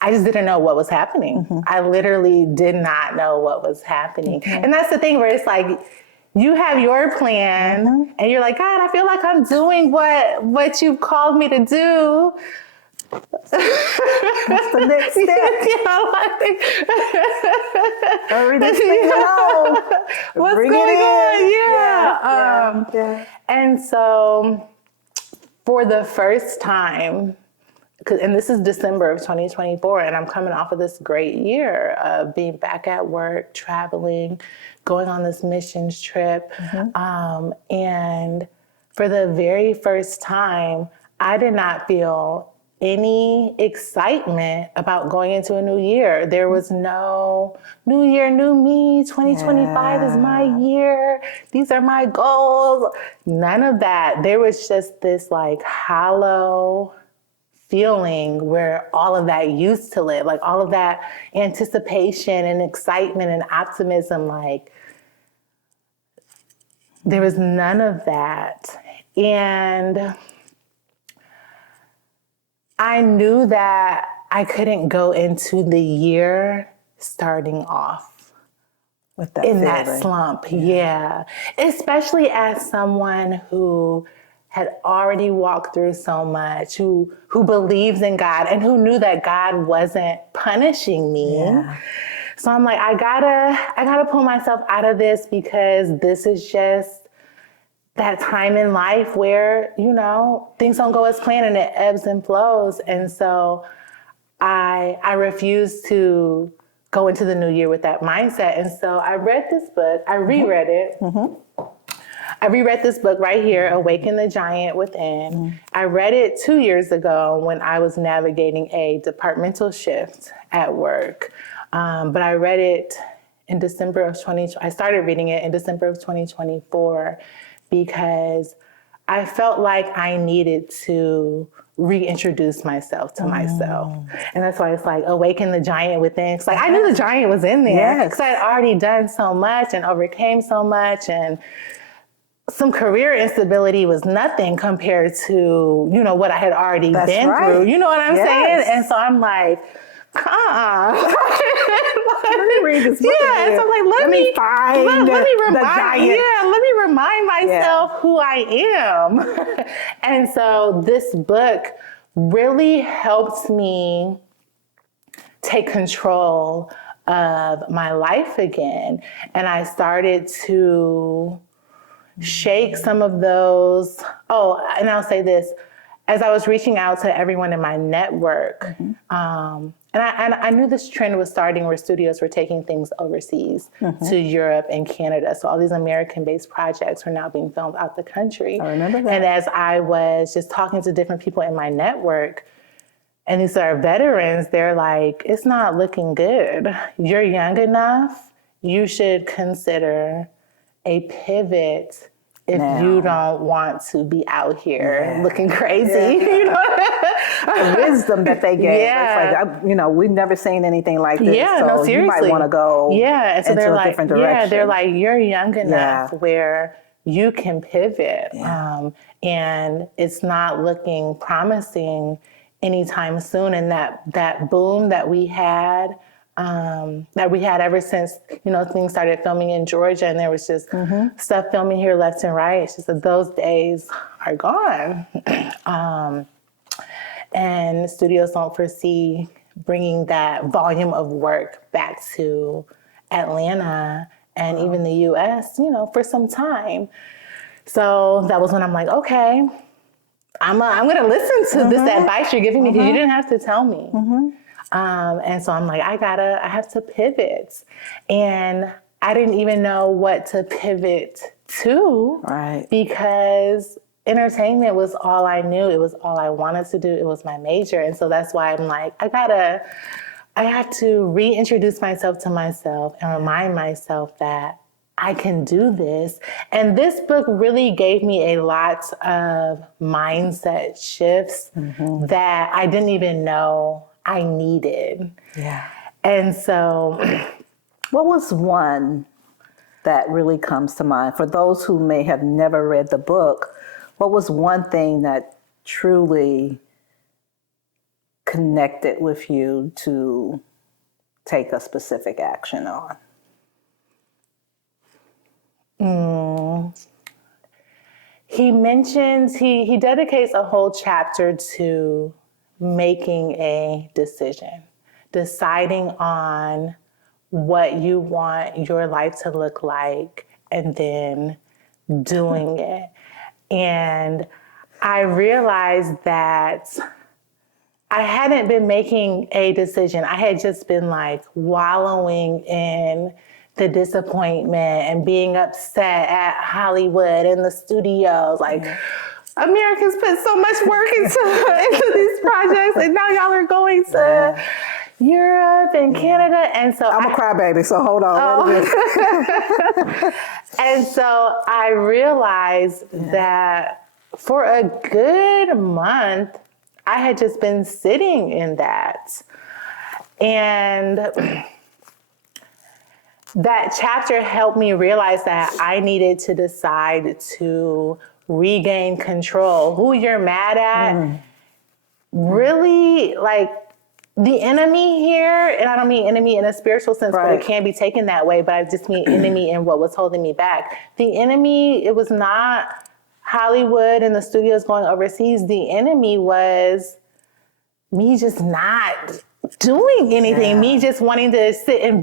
I just didn't know what was happening. I literally did not know what was happening. And that's the thing where it's like, you have your plan and you're like, God, I feel like I'm doing what you've called me to do. That's the next step. Hurry this thing along. What's Bring going it on? in. Yeah. And so for the first time, and this is December of 2024, and I'm coming off of this great year of being back at work, traveling, going on this missions trip. And for the very first time, I did not feel any excitement about going into a new year. There was no new year, new me, 2025 is my year. These are my goals. None of that. There was just this like hollow feeling where all of that used to live, like all of that anticipation and excitement and optimism, like there was none of that. And I knew that I couldn't go into the year starting off with that in feeling. that slump. Yeah. Especially as someone who had already walked through so much, who believes in God and who knew that God wasn't punishing me. Yeah. So I'm like, I gotta pull myself out of this, because this is just that time in life where, you know, things don't go as planned and it ebbs and flows. And so I refuse to go into the new year with that mindset. And so I read this book, I reread it. I reread this book right here, Awaken the Giant Within. I read it 2 years ago when I was navigating a departmental shift at work. But I read it in December of I started reading it in December of 2024 because I felt like I needed to reintroduce myself to myself. And that's why it's like awaken the giant within. It's like I knew the giant was in there because I had already done so much and overcame so much, and some career instability was nothing compared to, you know, what I had already been through. You know what I'm saying? And so I'm like, let me read this book again. So I'm like, let me remind myself who I am. And so this book really helped me take control of my life again. And I started to shake some of those. Oh, and I'll say this, as I was reaching out to everyone in my network, and I knew this trend was starting where studios were taking things overseas to Europe and Canada. So all these American-based projects were now being filmed out the country. I remember that. And as I was just talking to different people in my network, and these are veterans, they're like, it's not looking good. You're young enough, you should consider a pivot if you don't want to be out here looking crazy. You know? The wisdom that they gave. It's like, you know, we've never seen anything like this. Yeah, so no, seriously. You might want to go and so into a different direction. Yeah, they're like, you're young enough where you can pivot. And it's not looking promising anytime soon. And that boom that we had ever since, you know, things started filming in Georgia, and there was just stuff filming here left and right. It's just that those days are gone. And studios don't foresee bringing that volume of work back to Atlanta and even the US, you know, for some time. So that was when I'm like, okay, I'm going to listen to this advice you're giving me, because you didn't have to tell me. And so I'm like, I have to pivot. And I didn't even know what to pivot to, because entertainment was all I knew. It was all I wanted to do. It was my major. And so that's why I'm like, I have to reintroduce myself to myself and remind myself that I can do this. And this book really gave me a lot of mindset shifts that I didn't even know I needed. And so what was one that really comes to mind for those who may have never read the book? What was one thing that truly connected with you to take a specific action on? He mentions, he dedicates a whole chapter to making a decision, deciding on what you want your life to look like, and then doing it. And I realized that I hadn't been making a decision. I had just been like wallowing in the disappointment and being upset at Hollywood and the studios. Like, Americans put so much work into these projects, and now y'all are going to Europe and Canada. And so I'm a crybaby, so hold on. Wait a minute. And so I realized that for a good month, I had just been sitting in that. And that chapter helped me realize that I needed to decide to regain control. Who you're mad at, really, like, the enemy here, and I don't mean enemy in a spiritual sense, but it can be taken that way, but I just mean enemy in what was holding me back. The enemy, it was not Hollywood and the studios going overseas. The enemy was me just not doing anything, me just wanting to sit in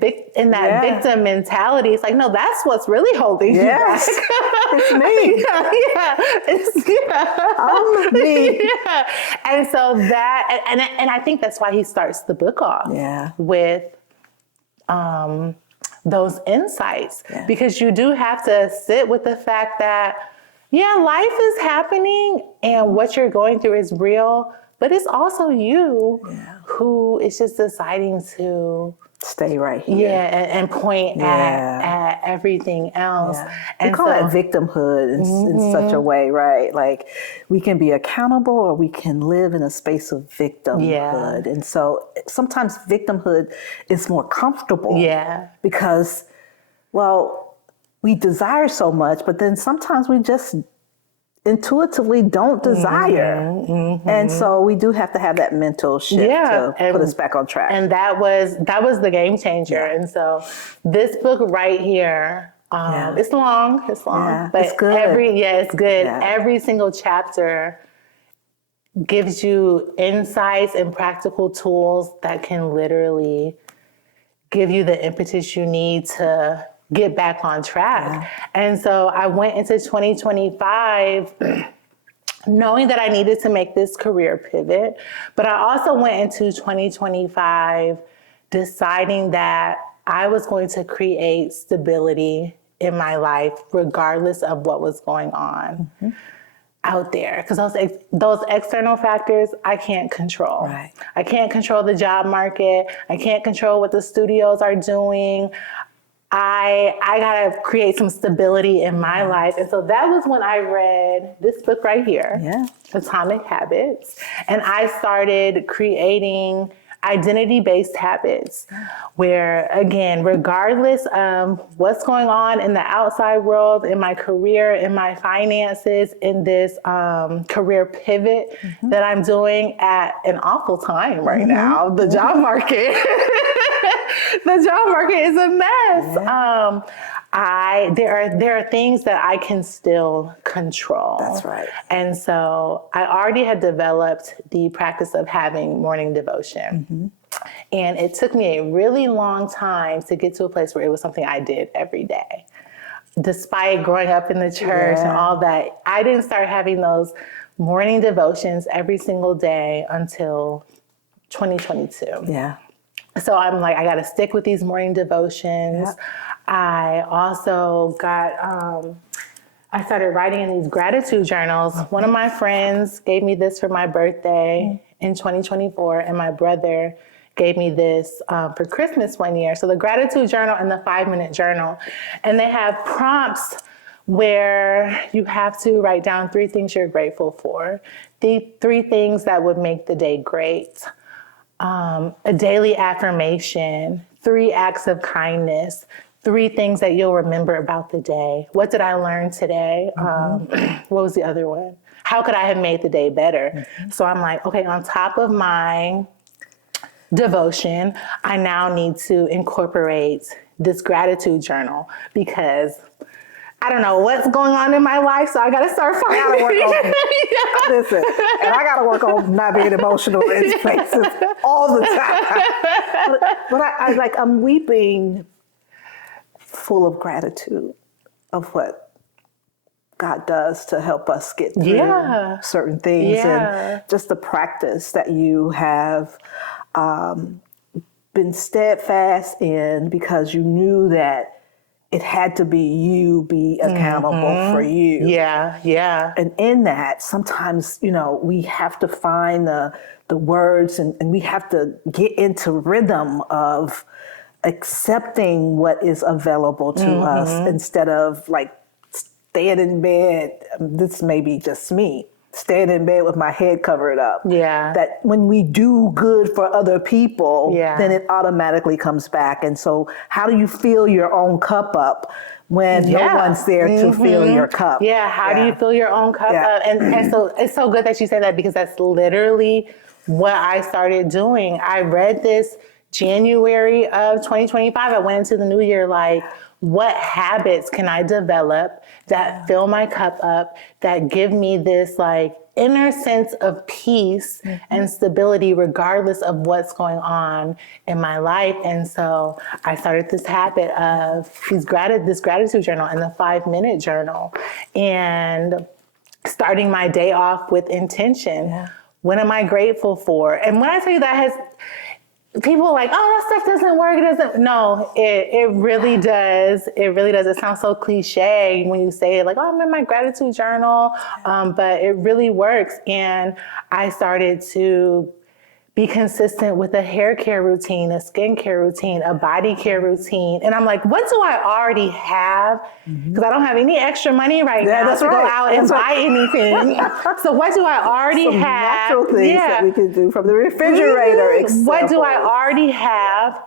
that victim mentality. It's like, no, that's what's really holding you back. It's me. I'm me. And so that, and I think that's why he starts the book off with those insights, because you do have to sit with the fact that, life is happening and what you're going through is real, but it's also you who is just deciding to stay right here. And point at everything else. And we call that victimhood in such a way, right? Like, we can be accountable or we can live in a space of victimhood. And so sometimes victimhood is more comfortable because, well, we desire so much, but then sometimes we just intuitively don't desire. And so we do have to have that mental shift to put us back on track. And that was the game changer. And so this book right here, it's long, but it's good. it's good. Every single chapter gives you insights and practical tools that can literally give you the impetus you need to get back on track. And so I went into 2025 knowing that I needed to make this career pivot, but I also went into 2025 deciding that I was going to create stability in my life regardless of what was going on out there. Because those external factors, I can't control. I can't control the job market. I can't control what the studios are doing. I gotta create some stability in my life. And so that was when I read this book right here, Atomic Habits. And I started creating identity-based habits where, again, regardless of what's going on in the outside world, in my career, in my finances, in this career pivot that I'm doing at an awful time right now, the job market. The job market is a mess. There are things that I can still control. That's right. And so I already had developed the practice of having morning devotion. And it took me a really long time to get to a place where it was something I did every day. Despite growing up in the church and all that, I didn't start having those morning devotions every single day until 2022. So I'm like, I got to stick with these morning devotions. I also got, I started writing in these gratitude journals. One of my friends gave me this for my birthday in 2024, and my brother gave me this for Christmas one year. So the gratitude journal and the 5-minute journal. And they have prompts where you have to write down 3 things you're grateful for, the 3 things that would make the day great. A daily affirmation, 3 acts of kindness, 3 things that you'll remember about the day. What did I learn today? What was the other one? How could I have made the day better? So I'm like, okay, on top of my devotion, I now need to incorporate this gratitude journal because I don't know what's going on in my life, so I got to start finding. I gotta work on, listen, and I got to work on not being emotional in spaces all the time. But I'm weeping full of gratitude of what God does to help us get through certain things, and just the practice that you have been steadfast in, because you knew that it had to be you be accountable for you. Yeah. And in that, sometimes, we have to find the words, and we have to get into rhythm of accepting what is available to us, instead of like staying in bed. This may be just me. Staying in bed with my head covered up. Yeah. That when we do good for other people, then it automatically comes back. And so how do you fill your own cup up when no one's there to fill your cup? Yeah, how do you fill your own cup up? And so it's so good that you say that, because that's literally what I started doing. I read this January of 2025. I went into the new year like, what habits can I develop that fill my cup up, that give me this like inner sense of peace and stability regardless of what's going on in my life? And so I started this habit of this gratitude journal and the 5-minute journal, and starting my day off with intention. Yeah. What am I grateful for? And when I tell you that, people are like, oh, that stuff doesn't work. It doesn't. No, it really does. It really does. It sounds so cliche when you say it, like, oh, I'm in my gratitude journal. But it really works. And I started to be consistent with a hair care routine, a skin care routine, a body care routine. And I'm like, what do I already have? Because I don't have any extra money right now to go out and buy anything. So what do I already have? Natural things that we can do from the refrigerator. What do I already have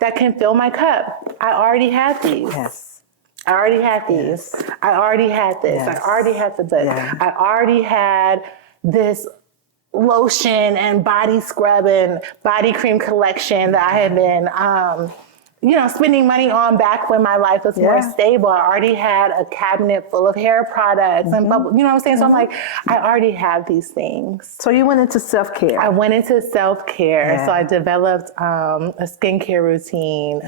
that can fill my cup? I already have these. Yes. I already had these. Yes. I already had this. Yes. I already had the book. Yeah. I already had this lotion and body scrub and body cream collection that I had been, spending money on back when my life was more stable. I already had a cabinet full of hair products and bubble, you know what I'm saying? So I'm like, I already have these things. So you went into self-care. I went into self-care. Yeah. So I developed a skincare routine,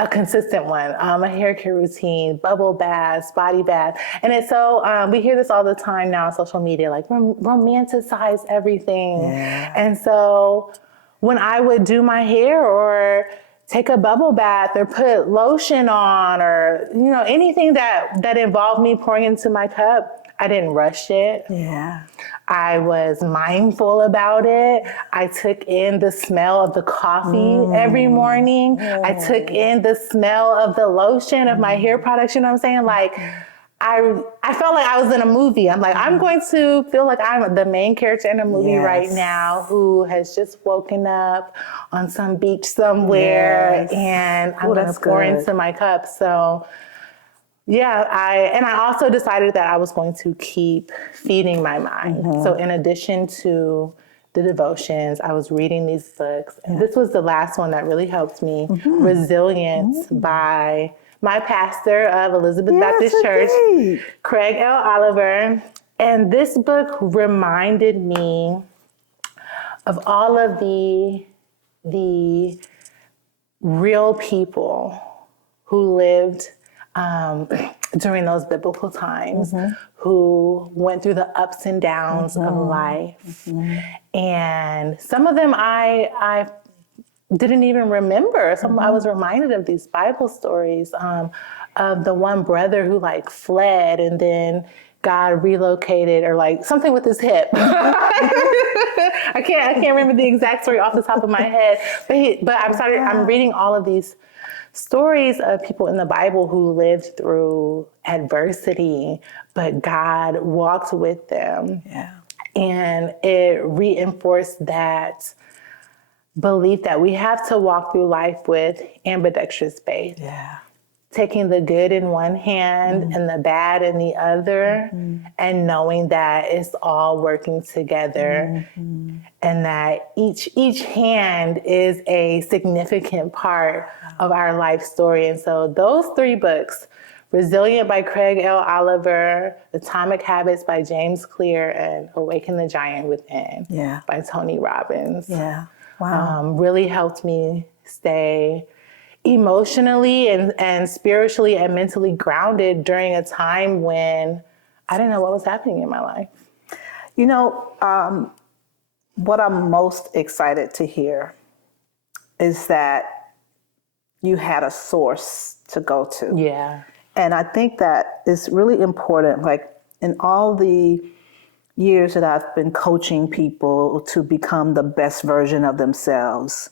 a consistent one, a hair care routine, bubble baths, body bath. And it's so, we hear this all the time now on social media, like romanticize everything. Yeah. And so when I would do my hair or take a bubble bath or put lotion on or, anything that involved me pouring into my cup, I didn't rush it. Yeah. I was mindful about it. I took in the smell of the coffee every morning. I took in the smell of the lotion of my hair products. You know what I'm saying? Like, I felt like I was in a movie. I'm like, I'm going to feel like I'm the main character in a movie right now who has just woken up on some beach somewhere, and I'm going to pour into my cup. So yeah, I also decided that I was going to keep feeding my mind. So in addition to the devotions, I was reading these books. And this was the last one that really helped me, Resilience by my pastor of Elizabeth Baptist Church, Craig L. Oliver. And this book reminded me of all of the real people who lived during those biblical times, who went through the ups and downs of life. And some of them I didn't even remember. I was reminded of these Bible stories of the one brother who fled, and then God relocated, or something with his hip. I can't remember the exact story off the top of my head, but I'm reading all of these stories of people in the Bible who lived through adversity, but God walked with them. Yeah. And it reinforced that belief that we have to walk through life with ambidextrous faith. Yeah. Taking the good in one hand and the bad in the other, and knowing that it's all working together, and that each hand is a significant part of our life story. And so those 3 books Resilient by Craig L. Oliver, Atomic Habits by James Clear, and Awaken the Giant Within by Tony Robbins. Yeah. Wow. Really helped me stay emotionally and spiritually and mentally grounded during a time when I didn't know what was happening in my life. You know, what I'm most excited to hear is that you had a source to go to. Yeah. And I think that is really important. Like in all the years that I've been coaching people to become the best version of themselves,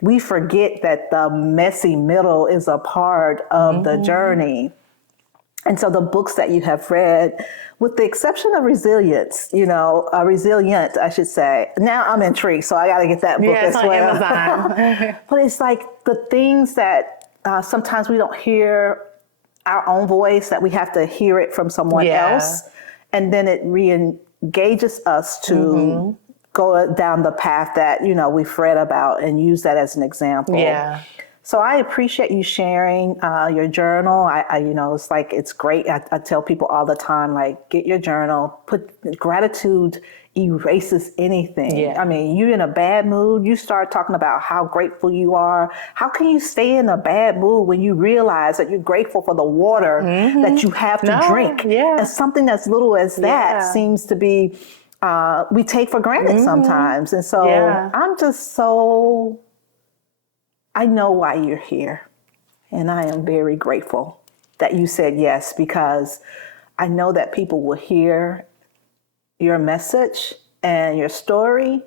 we forget that the messy middle is a part of the journey. And so the books that you have read, with the exception of Resilience, Resilient, I should say. Now I'm intrigued, so I got to get that book as well. Amazon. But it's like the things that sometimes we don't hear our own voice, that we have to hear it from someone else. And then it re-engages us to go down the path that, we've read about and use that as an example. Yeah. So I appreciate you sharing your journal. It's like, it's great. I tell people all the time, like, get your journal, gratitude erases anything. Yeah. I mean, you're in a bad mood, you start talking about how grateful you are. How can you stay in a bad mood when you realize that you're grateful for the water that you have to drink? Yeah. And something as little as that seems to be, we take for granted sometimes. And so I'm just I know why you're here. And I am very grateful that you said yes, because I know that people will hear your message and your story.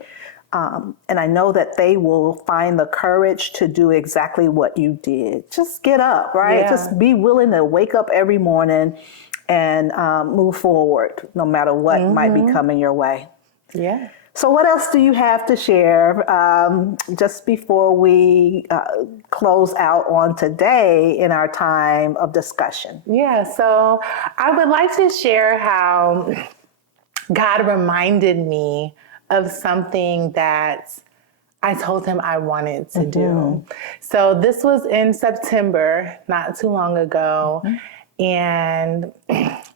And I know that they will find the courage to do exactly what you did. Just get up, right? Yeah. Just be willing to wake up every morning and move forward, no matter what might be coming your way. Yeah. So what else do you have to share just before we close out on today in our time of discussion? Yeah, so I would like to share how God reminded me of something that I told him I wanted to do. So this was in September, not too long ago, and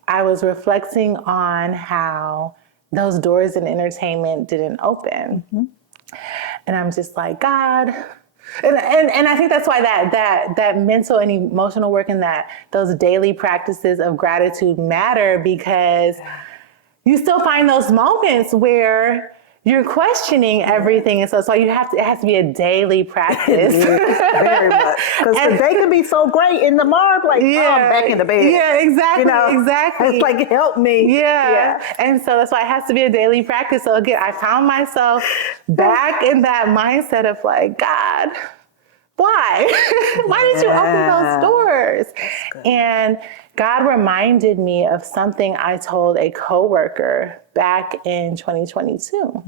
I was reflecting on how those doors in entertainment didn't open. And I'm just like, God, and I think that's why that mental and emotional work and those daily practices of gratitude matter, because you still find those moments where you're questioning everything. And so it has to be a daily practice. Very much. Because the day can be so great and tomorrow, like, I'm back in the bed. Yeah, exactly. Exactly. It's like, help me. Yeah. And so that's why it has to be a daily practice. So again, I found myself back in that mindset of like, God, why? Why did you open those doors? And God reminded me of something I told a coworker back in 2022.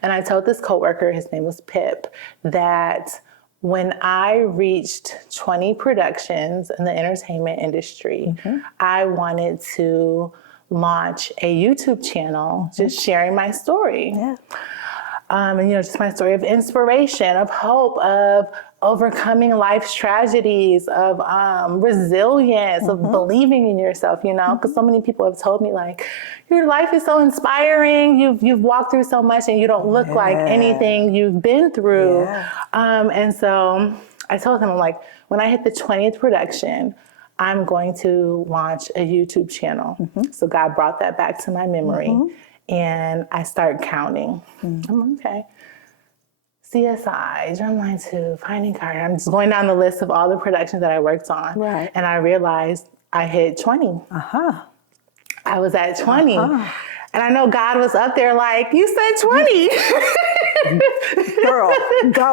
And I told this coworker, his name was Pip, that when I reached 20 productions in the entertainment industry, I wanted to launch a YouTube channel, just sharing my story. And, just my story of inspiration, of hope, of overcoming life's tragedies, of resilience, of believing in yourself, because so many people have told me, like, your life is so inspiring. You've walked through so much and you don't look like anything you've been through. And so I told him, I'm like, when I hit the 20th production, I'm going to launch a YouTube channel. So God brought that back to my memory. And I start counting. I'm okay. CSI, Drumline 2, Finding Carter. I'm just going down the list of all the productions that I worked on. And I realized I hit 20. I was at 20. And I know God was up there like, you said 20. Girl, go,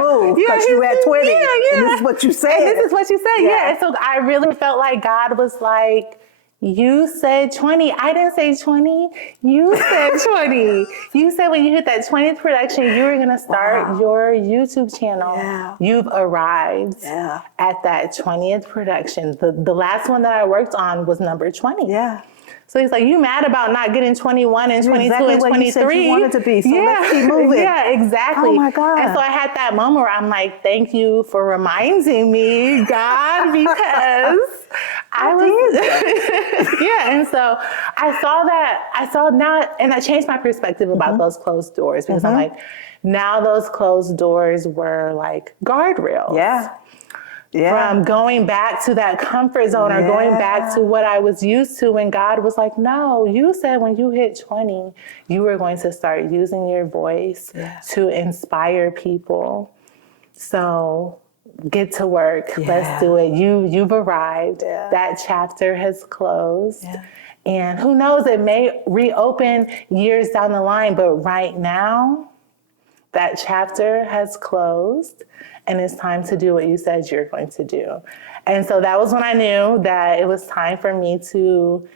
move, because you at 20. And this is what you said. And this is what you said, And so I really felt like God was like, you said 20. I didn't say 20. You said 20. You said when you hit that 20th production, you were going to start your YouTube channel. You've arrived at that 20th production. The last one that I worked on was number 20. So he's like, you mad about not getting 21 and 22 exactly and 23. You said you wanted to be, so let's keep moving. Exactly. Oh my God. And so I had that moment where I'm like, thank you for reminding me, God, because Yeah. And so I saw now, and I changed my perspective about those closed doors because I'm like, now those closed doors were like guardrails. Yeah. Yeah. From going back to that comfort zone or going back to what I was used to when God was like, no, you said when you hit 20, you were going to start using your voice to inspire people. So get to work. Let's do it. You've arrived. That chapter has closed. And who knows, it may reopen years down the line, but right now, that chapter has closed and it's time to do what you said you're going to do. And so that was when I knew that it was time for me to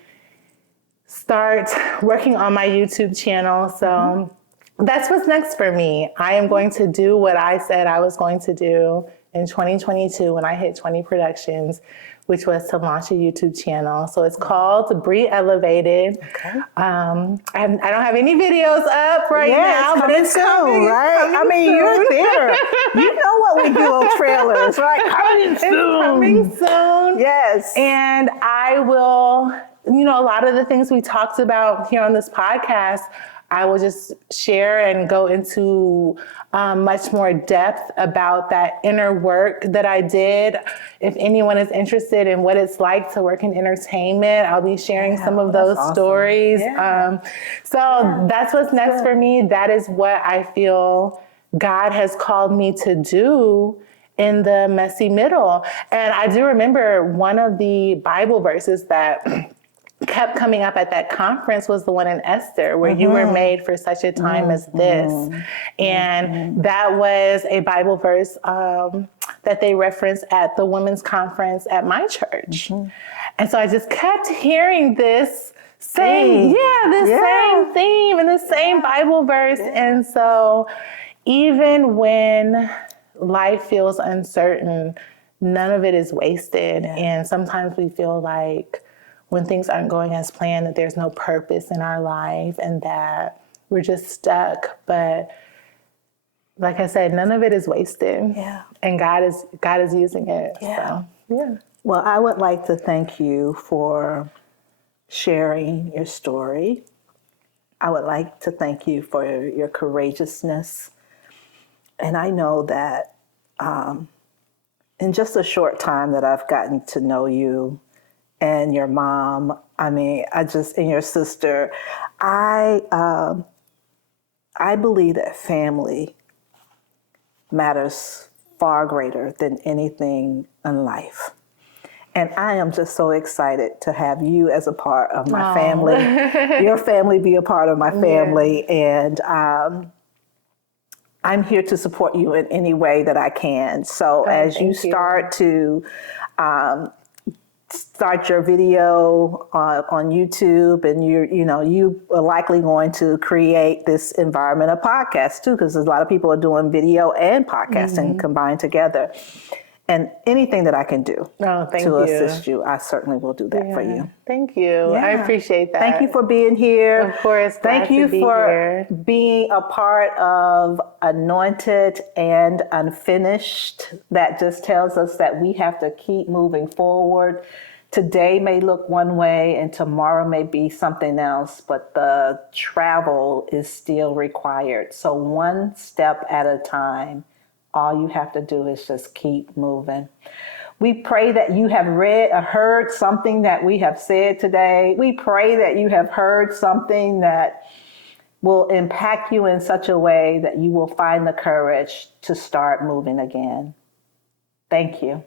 start working on my YouTube channel. So that's what's next for me. I am going to do what I said I was going to do in 2022 when I hit 20 productions, which was to launch a YouTube channel. So it's called Bri Elevated. Okay. I don't have any videos up right now, but it's soon, right? I mean, you're there. You know what we do on trailers, right? Coming soon. It's coming soon. Yes. And I will, a lot of the things we talked about here on this podcast, I will just share and go into much more depth about that inner work that I did. If anyone is interested in what it's like to work in entertainment, I'll be sharing some of those stories. So that's what's next for me. That is what I feel God has called me to do in the messy middle. And I do remember one of the Bible verses that kept coming up at that conference was the one in Esther, where you were made for such a time as this. And that was a Bible verse that they referenced at the women's conference at my church. And so I just kept hearing this same theme and the same Bible verse. And so even when life feels uncertain, none of it is wasted. And sometimes we feel like when things aren't going as planned, that there's no purpose in our life and that we're just stuck. But like I said, none of it is wasted. And God is using it. So, Well, I would like to thank you for sharing your story. I would like to thank you for your courageousness. And I know that in just a short time that I've gotten to know you, and your mom, and your sister, I believe that family matters far greater than anything in life. And I am just so excited to have you as a part of my family, your family be a part of my family. And I'm here to support you in any way that I can. So as you start to start your video on YouTube, and you are likely going to create this environment of podcasts too, because a lot of people are doing video and podcasting combined together. And anything that I can do to assist you, I certainly will do that for you. Thank you. I appreciate that. Thank you for being here. Of course. Thank you for being a part of Anointed and Unfinished. That just tells us that we have to keep moving forward. Today may look one way and tomorrow may be something else, but the travel is still required. So one step at a time. All you have to do is just keep moving. We pray that you have read or heard something that we have said today. We pray that you have heard something that will impact you in such a way that you will find the courage to start moving again. Thank you.